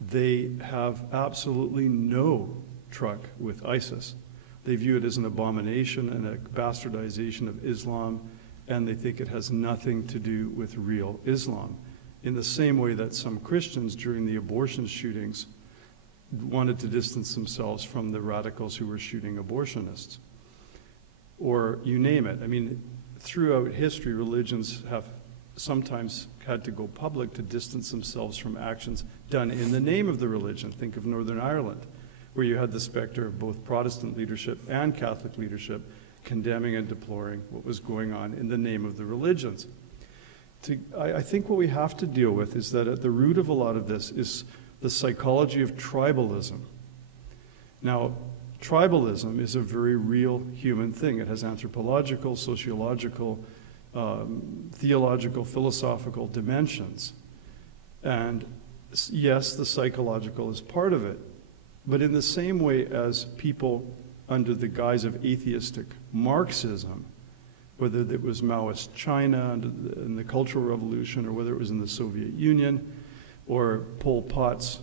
they have absolutely no truck with ISIS. They view it as an abomination and a bastardization of Islam, and they think it has nothing to do with real Islam. In the same way that some Christians during the abortion shootings wanted to distance themselves from the radicals who were shooting abortionists. Or you name it. I mean, throughout history, religions have sometimes had to go public to distance themselves from actions done in the name of the religion. Think of Northern Ireland, where you had the specter of both Protestant leadership and Catholic leadership condemning and deploring what was going on in the name of the religions. I think what we have to deal with is that at the root of a lot of this is the psychology of tribalism. Now, tribalism is a very real human thing. It has anthropological, sociological, theological, philosophical dimensions. And yes, the psychological is part of it. But in the same way as people under the guise of atheistic Marxism, whether it was Maoist China in the Cultural Revolution, or whether it was in the Soviet Union, or Pol Pot's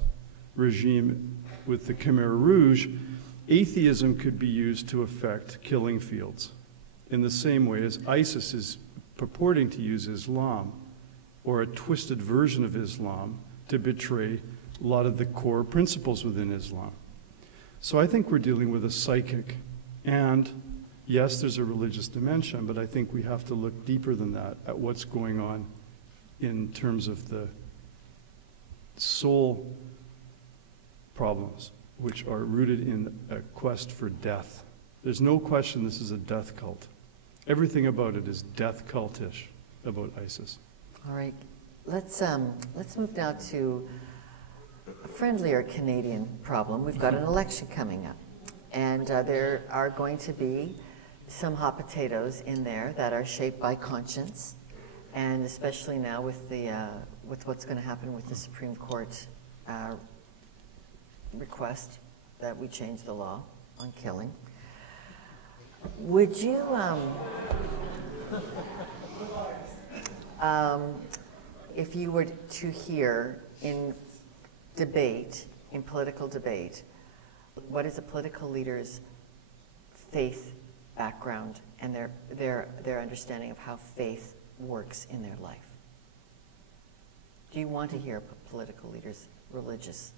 regime with the Khmer Rouge, atheism could be used to affect killing fields. in the same way as ISIS is purporting to use Islam or a twisted version of Islam to betray a lot of the core principles within Islam. So I think we're dealing with a psychic, and yes, there's a religious dimension, but I think we have to look deeper than that at what's going on in terms of the soul problems, which are rooted in a quest for death. There's no question this is a death cult. Everything about it is death cultish about ISIS. All right, let's move now to a friendlier Canadian problem. We've got an election coming up, and there are going to be some hot potatoes in there that are shaped by conscience, and especially now with the with what's going to happen with the Supreme Court request that we change the law on killing. Would you, if you were to hear in debate, in political debate, what is a political leader's faith background and their understanding of how faith works in their life? Do you want to hear political leaders' religious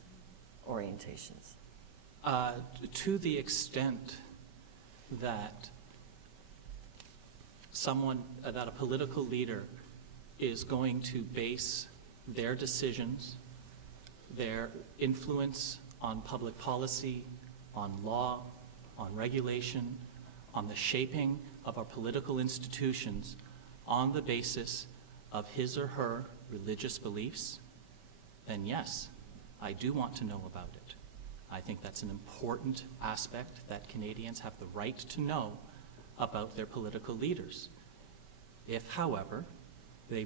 orientations? To the extent that that a political leader is going to base their decisions, their influence on public policy, on law, on regulation, on the shaping of our political institutions on the basis of his or her religious beliefs, then yes, I do want to know about it. I think that's an important aspect that Canadians have the right to know about their political leaders. If, however, they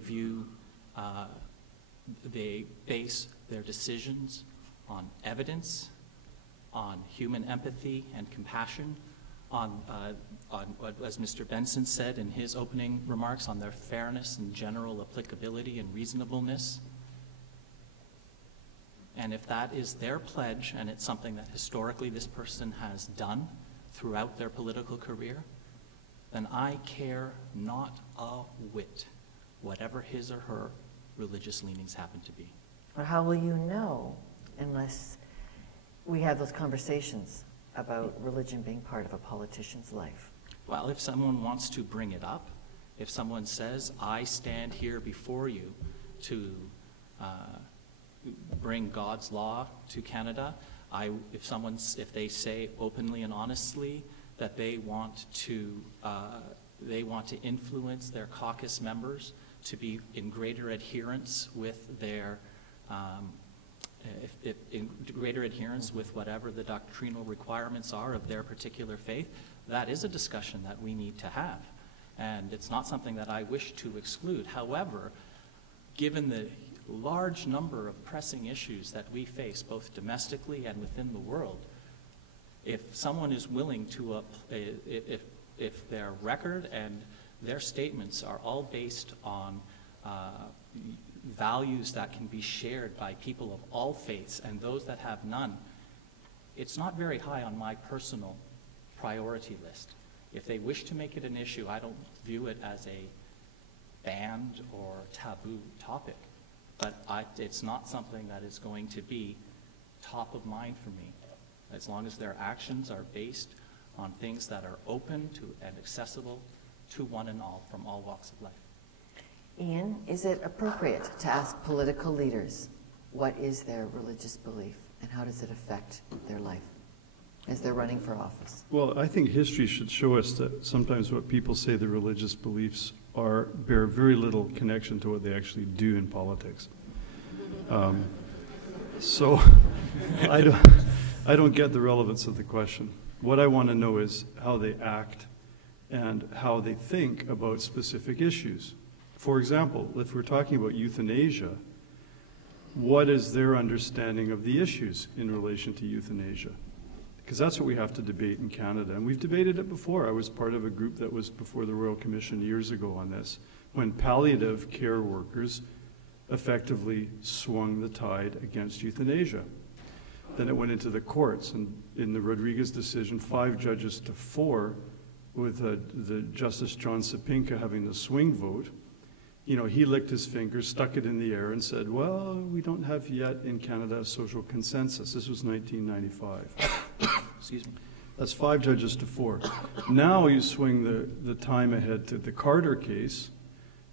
base their decisions on evidence, on human empathy and compassion, on as Mr. Benson said in his opening remarks, on their fairness and general applicability and reasonableness. And if that is their pledge, and it's something that historically this person has done throughout their political career, then I care not a whit, whatever his or her religious leanings happen to be. Or how will you know unless we have those conversations about religion being part of a politician's life? Well, if someone wants to bring it up, if someone says, I stand here before you to bring God's law to Canada, if they say openly and honestly that they want to influence their caucus members to be in greater adherence with their in greater adherence with whatever the doctrinal requirements are of their particular faith, that is a discussion that we need to have. And it's not something that I wish to exclude. However, given the large number of pressing issues that we face, both domestically and within the world, if someone is willing to, if their record and their statements are all based on values that can be shared by people of all faiths and those that have none, it's not very high on my personal priority list. If they wish to make it an issue, I don't view it as a banned or taboo topic, but it's not something that is going to be top of mind for me, as long as their actions are based on things that are open to and accessible to one and all from all walks of life. Ian, is it appropriate to ask political leaders what is their religious belief and how does it affect their life as they're running for office? Well, I think history should show us that sometimes what people say their religious beliefs bear very little connection to what they actually do in politics. So I don't get the relevance of the question. What I want to know is how they act and how they think about specific issues. For example, if we're talking about euthanasia, what is their understanding of the issues in relation to euthanasia? Because that's what we have to debate in Canada, and we've debated it before. I was part of a group that was before the Royal Commission years ago on this, when palliative care workers effectively swung the tide against euthanasia. Then it went into the courts, and in the Rodriguez decision, 5 judges to 4 with the Justice John Sapinka having the swing vote, you know, he licked his fingers, stuck it in the air, and said, well, we don't have yet in Canada a social consensus. This was 1995. Excuse me. That's 5 judges to 4. Now you swing the time ahead to the Carter case,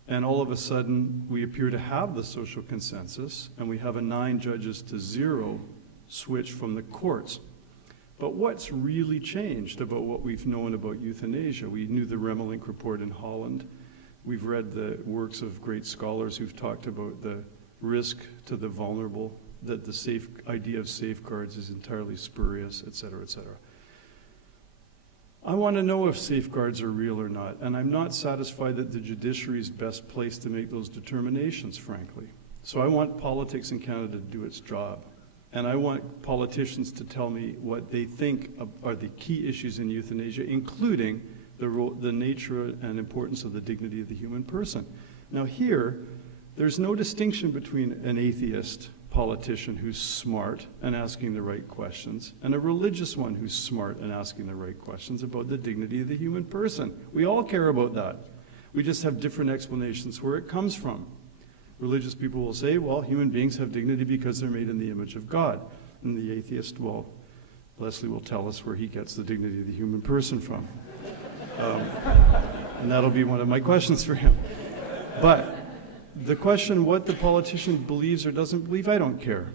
and all of a sudden we appear to have the social consensus, and we have a 9 judges to 0 switch from the courts. But what's really changed about what we've known about euthanasia? We knew the Remelink report in Holland. We've read the works of great scholars who've talked about the risk to the vulnerable, that the idea of safeguards is entirely spurious, et cetera, et cetera. I want to know if safeguards are real or not, and I'm not satisfied that the judiciary is best placed to make those determinations, frankly. So I want politics in Canada to do its job. And I want politicians to tell me what they think are the key issues in euthanasia, including the nature and importance of the dignity of the human person. Now here, there's no distinction between an atheist politician who's smart and asking the right questions and a religious one who's smart and asking the right questions about the dignity of the human person. We all care about that. We just have different explanations where it comes from. Religious people will say, well, human beings have dignity because they're made in the image of God. And the atheist, well, Leslie will tell us where he gets the dignity of the human person from. And that'll be one of my questions for him. But the question what the politician believes or doesn't believe, I don't care.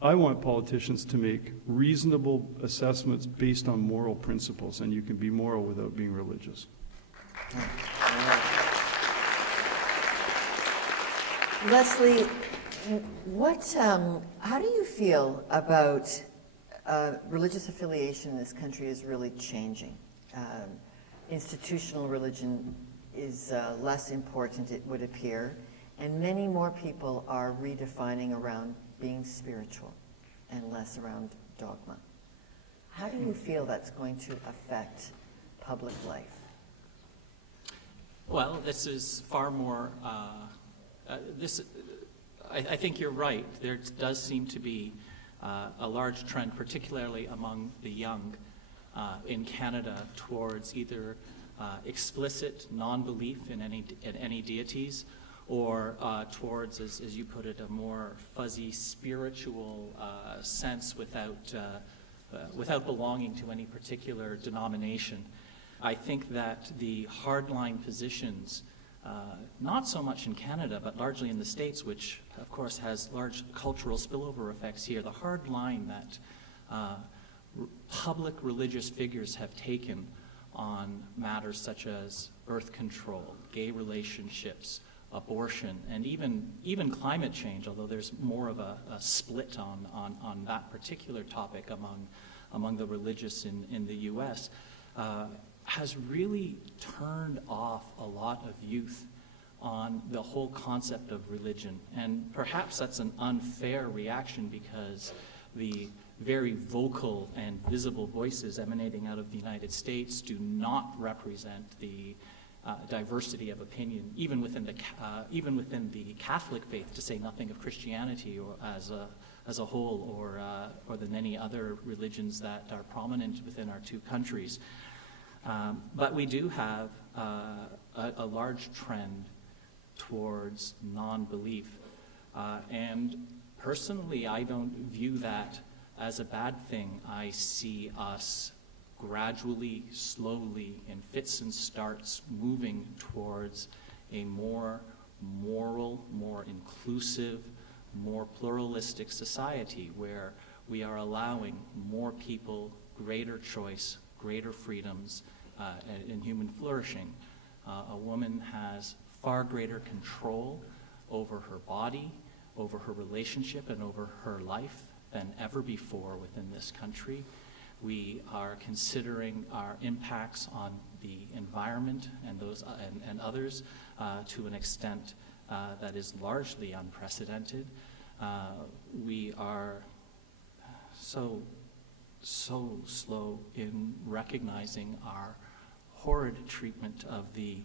I want politicians to make reasonable assessments based on moral principles, and you can be moral without being religious. Leslie, how do you feel about religious affiliation in this country is really changing? Institutional religion is less important, it would appear, and many more people are redefining around being spiritual and less around dogma. How do you feel that's going to affect public life? Well, this is far more, I think you're right. There does seem to be a large trend, particularly among the young in Canada, towards either explicit non-belief in any deities, or towards, as you put it, a more fuzzy spiritual sense without belonging to any particular denomination. I think that the hardline positions, not so much in Canada, but largely in the States, which of course has large cultural spillover effects here, the hard line that public religious figures have taken on matters such as birth control, gay relationships, abortion, and even climate change, although there's more of a split on that particular topic among the religious in the U.S., has really turned off a lot of youth on the whole concept of religion. And perhaps that's an unfair reaction because the very vocal and visible voices emanating out of the United States do not represent the diversity of opinion, even within the Catholic faith, to say nothing of Christianity or as a whole, or than any other religions that are prominent within our two countries. But we do have a large trend towards non-belief, and personally, I don't view that as a bad thing. I see us gradually, slowly, in fits and starts, moving towards a more moral, more inclusive, more pluralistic society where we are allowing more people greater choice, greater freedoms in human flourishing. A woman has far greater control over her body, over her relationship, and over her life than ever before within this country. We are considering our impacts on the environment and those and others to an extent that is largely unprecedented. We are so slow in recognizing our horrid treatment of the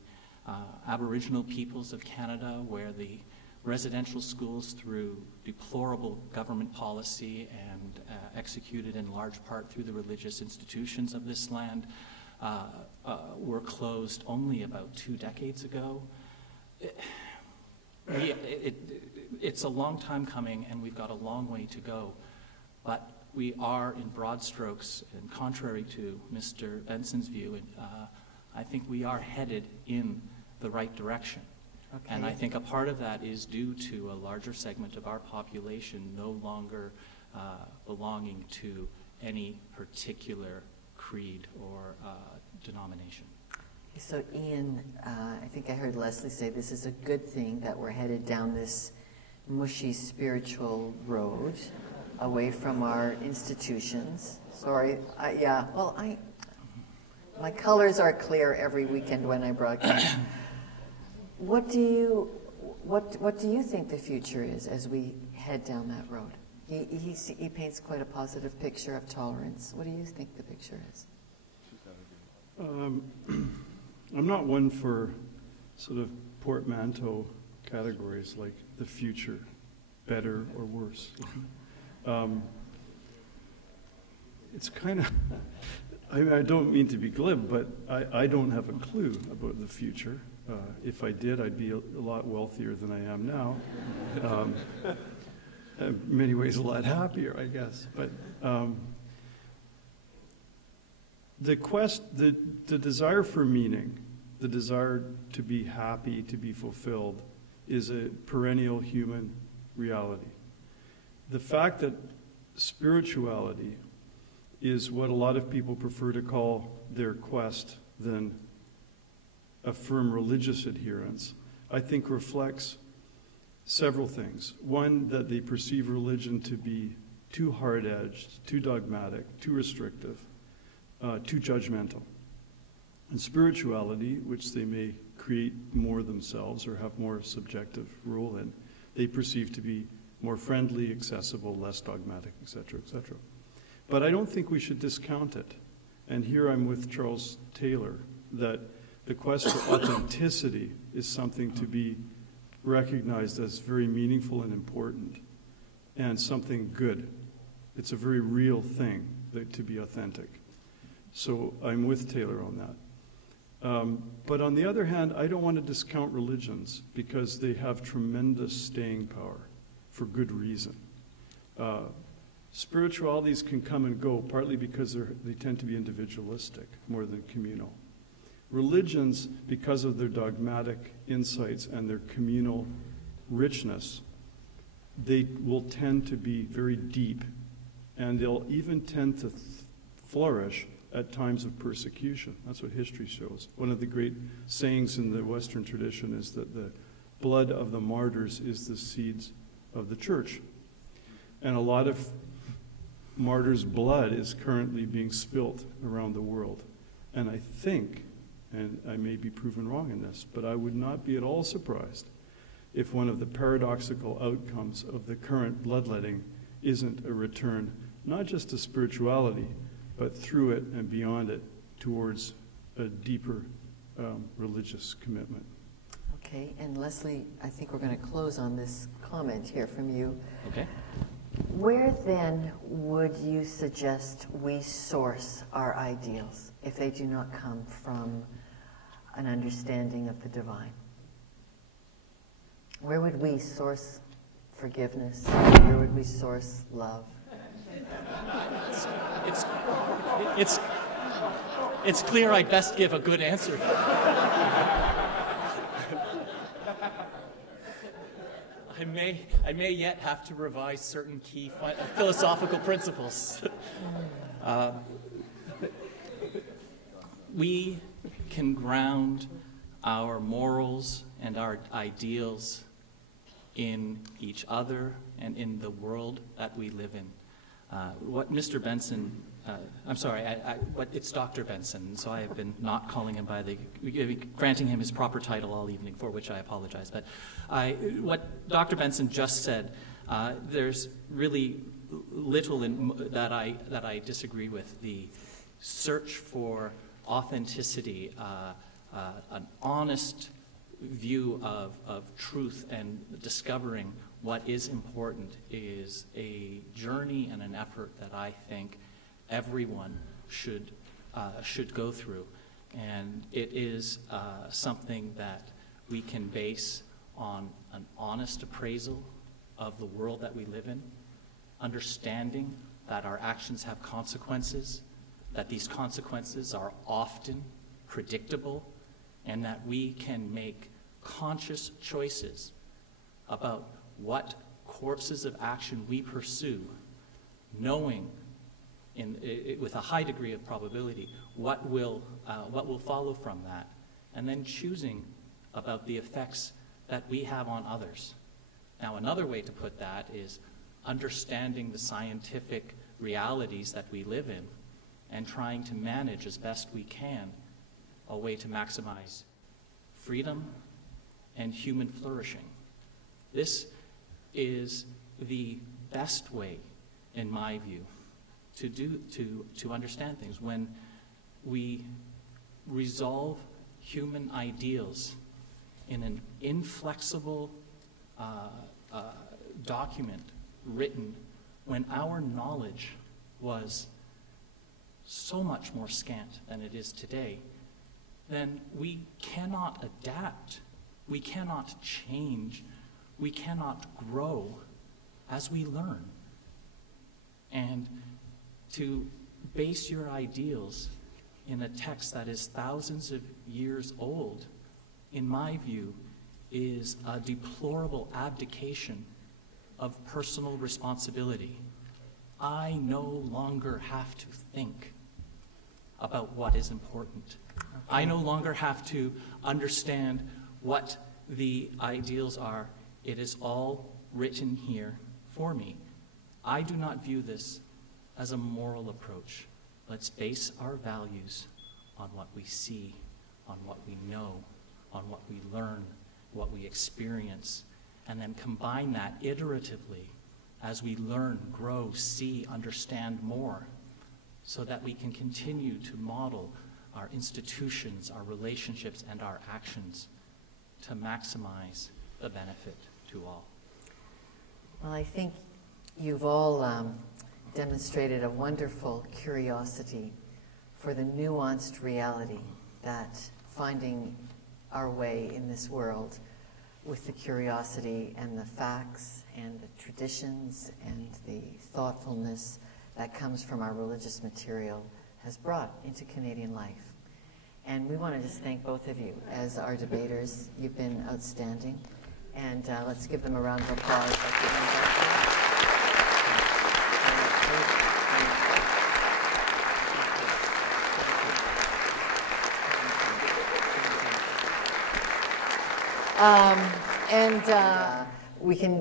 Aboriginal peoples of Canada, where the residential schools, through deplorable government policy and executed in large part through the religious institutions of this land, were closed only about 2 decades ago. It's a long time coming, and we've got a long way to go. But we are, in broad strokes, and contrary to Mr. Benson's view, I think we are headed in the right direction. Okay. And I think a part of that is due to a larger segment of our population no longer belonging to any particular creed or denomination. So Ian, I think I heard Leslie say this is a good thing that we're headed down this mushy spiritual road away from our institutions. Sorry, my colors are clear every weekend when I broadcast. What do you think the future is as we head down that road? He paints quite a positive picture of tolerance. What do you think the picture is? I'm not one for sort of portmanteau categories like the future, better or worse. It's kind of, I don't mean to be glib, but I don't have a clue about the future. If I did, I'd be a lot wealthier than I am now. In many ways, a lot happier, I guess. But the desire for meaning, the desire to be happy, to be fulfilled, is a perennial human reality. The fact that spirituality is what a lot of people prefer to call their quest than a firm religious adherence, I think reflects several things. One, that they perceive religion to be too hard-edged, too dogmatic, too restrictive, too judgmental. And spirituality, which they may create more themselves or have more subjective role in, they perceive to be more friendly, accessible, less dogmatic, etc., etc. But I don't think we should discount it. And here I'm with Charles Taylor, that the quest for authenticity is something to be recognized as very meaningful and important, and something good. It's a very real thing to be authentic. So I'm with Taylor on that. But on the other hand, I don't want to discount religions because they have tremendous staying power for good reason. Spiritualities can come and go, partly because they tend to be individualistic more than communal. Religions, because of their dogmatic insights and their communal richness, they will tend to be very deep, and they'll even tend to flourish at times of persecution. That's what history shows. One of the great sayings in the Western tradition is that the blood of the martyrs is the seeds of the church. And a lot of martyrs' blood is currently being spilt around the world. And I think, and I may be proven wrong in this, but I would not be at all surprised if one of the paradoxical outcomes of the current bloodletting isn't a return, not just to spirituality, but through it and beyond it towards a deeper religious commitment. Okay, and Leslie, I think we're going to close on this comment here from you. Okay. Where then would you suggest we source our ideals if they do not come from an understanding of the divine? Where would we source forgiveness? Where would we source love? It's clear I'd best give a good answer. I may yet have to revise certain key philosophical principles. We can ground our morals and our ideals in each other and in the world that we live in. What Mr. Benson, it's Dr. Benson, so I have been not calling him granting him his proper title all evening, for which I apologize. But what Dr. Benson just said, there's really little that I disagree with. The search for authenticity, an honest view of truth and discovering what is important is a journey and an effort that I think everyone should should go through. And it is something that we can base on an honest appraisal of the world that we live in, understanding that our actions have consequences, that these consequences are often predictable, and that we can make conscious choices about what courses of action we pursue, knowing with a high degree of probability what will follow from that, and then choosing about the effects that we have on others. Now, another way to put that is understanding the scientific realities that we live in and trying to manage as best we can a way to maximize freedom and human flourishing. This is the best way, in my view, to understand things. When we resolve human ideals in an inflexible document written when our knowledge was so much more scant than it is today, then we cannot adapt, we cannot change, we cannot grow as we learn. And to base your ideals in a text that is thousands of years old, in my view, is a deplorable abdication of personal responsibility. I no longer have to think about what is important. I no longer have to understand what the ideals are. It is all written here for me. I do not view this as a moral approach. Let's base our values on what we see, on what we know, on what we learn, what we experience, and then combine that iteratively as we learn, grow, see, understand more, so that we can continue to model our institutions, our relationships, and our actions to maximize the benefit to all. Well, I think you've all demonstrated a wonderful curiosity for the nuanced reality that finding our way in this world with the curiosity and the facts and the traditions and the thoughtfulness that comes from our religious material has brought into Canadian life. And we want to just thank both of you as our debaters. You've been outstanding. And let's give them a round of applause.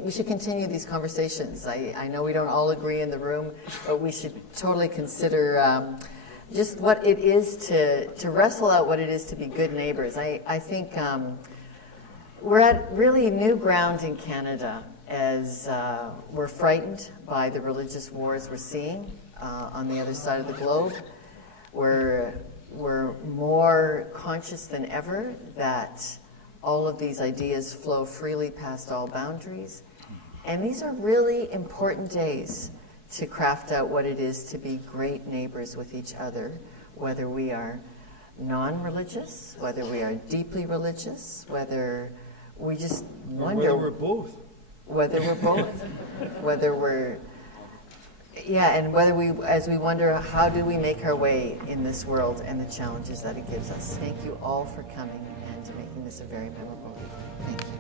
We should continue these conversations. I know we don't all agree in the room, but we should totally consider just what it is to wrestle out what it is to be good neighbors. I think we're at really new ground in Canada as we're frightened by the religious wars we're seeing on the other side of the globe. We're more conscious than ever that all of these ideas flow freely past all boundaries. And these are really important days to craft out what it is to be great neighbors with each other, whether we are non-religious, whether we are deeply religious, whether we just wonder... Or whether we're both. Whether we're both. Whether we're... Yeah, and whether we, as we wonder, how do we make our way in this world and the challenges that it gives us. Thank you all for coming and making this a very memorable week. Thank you.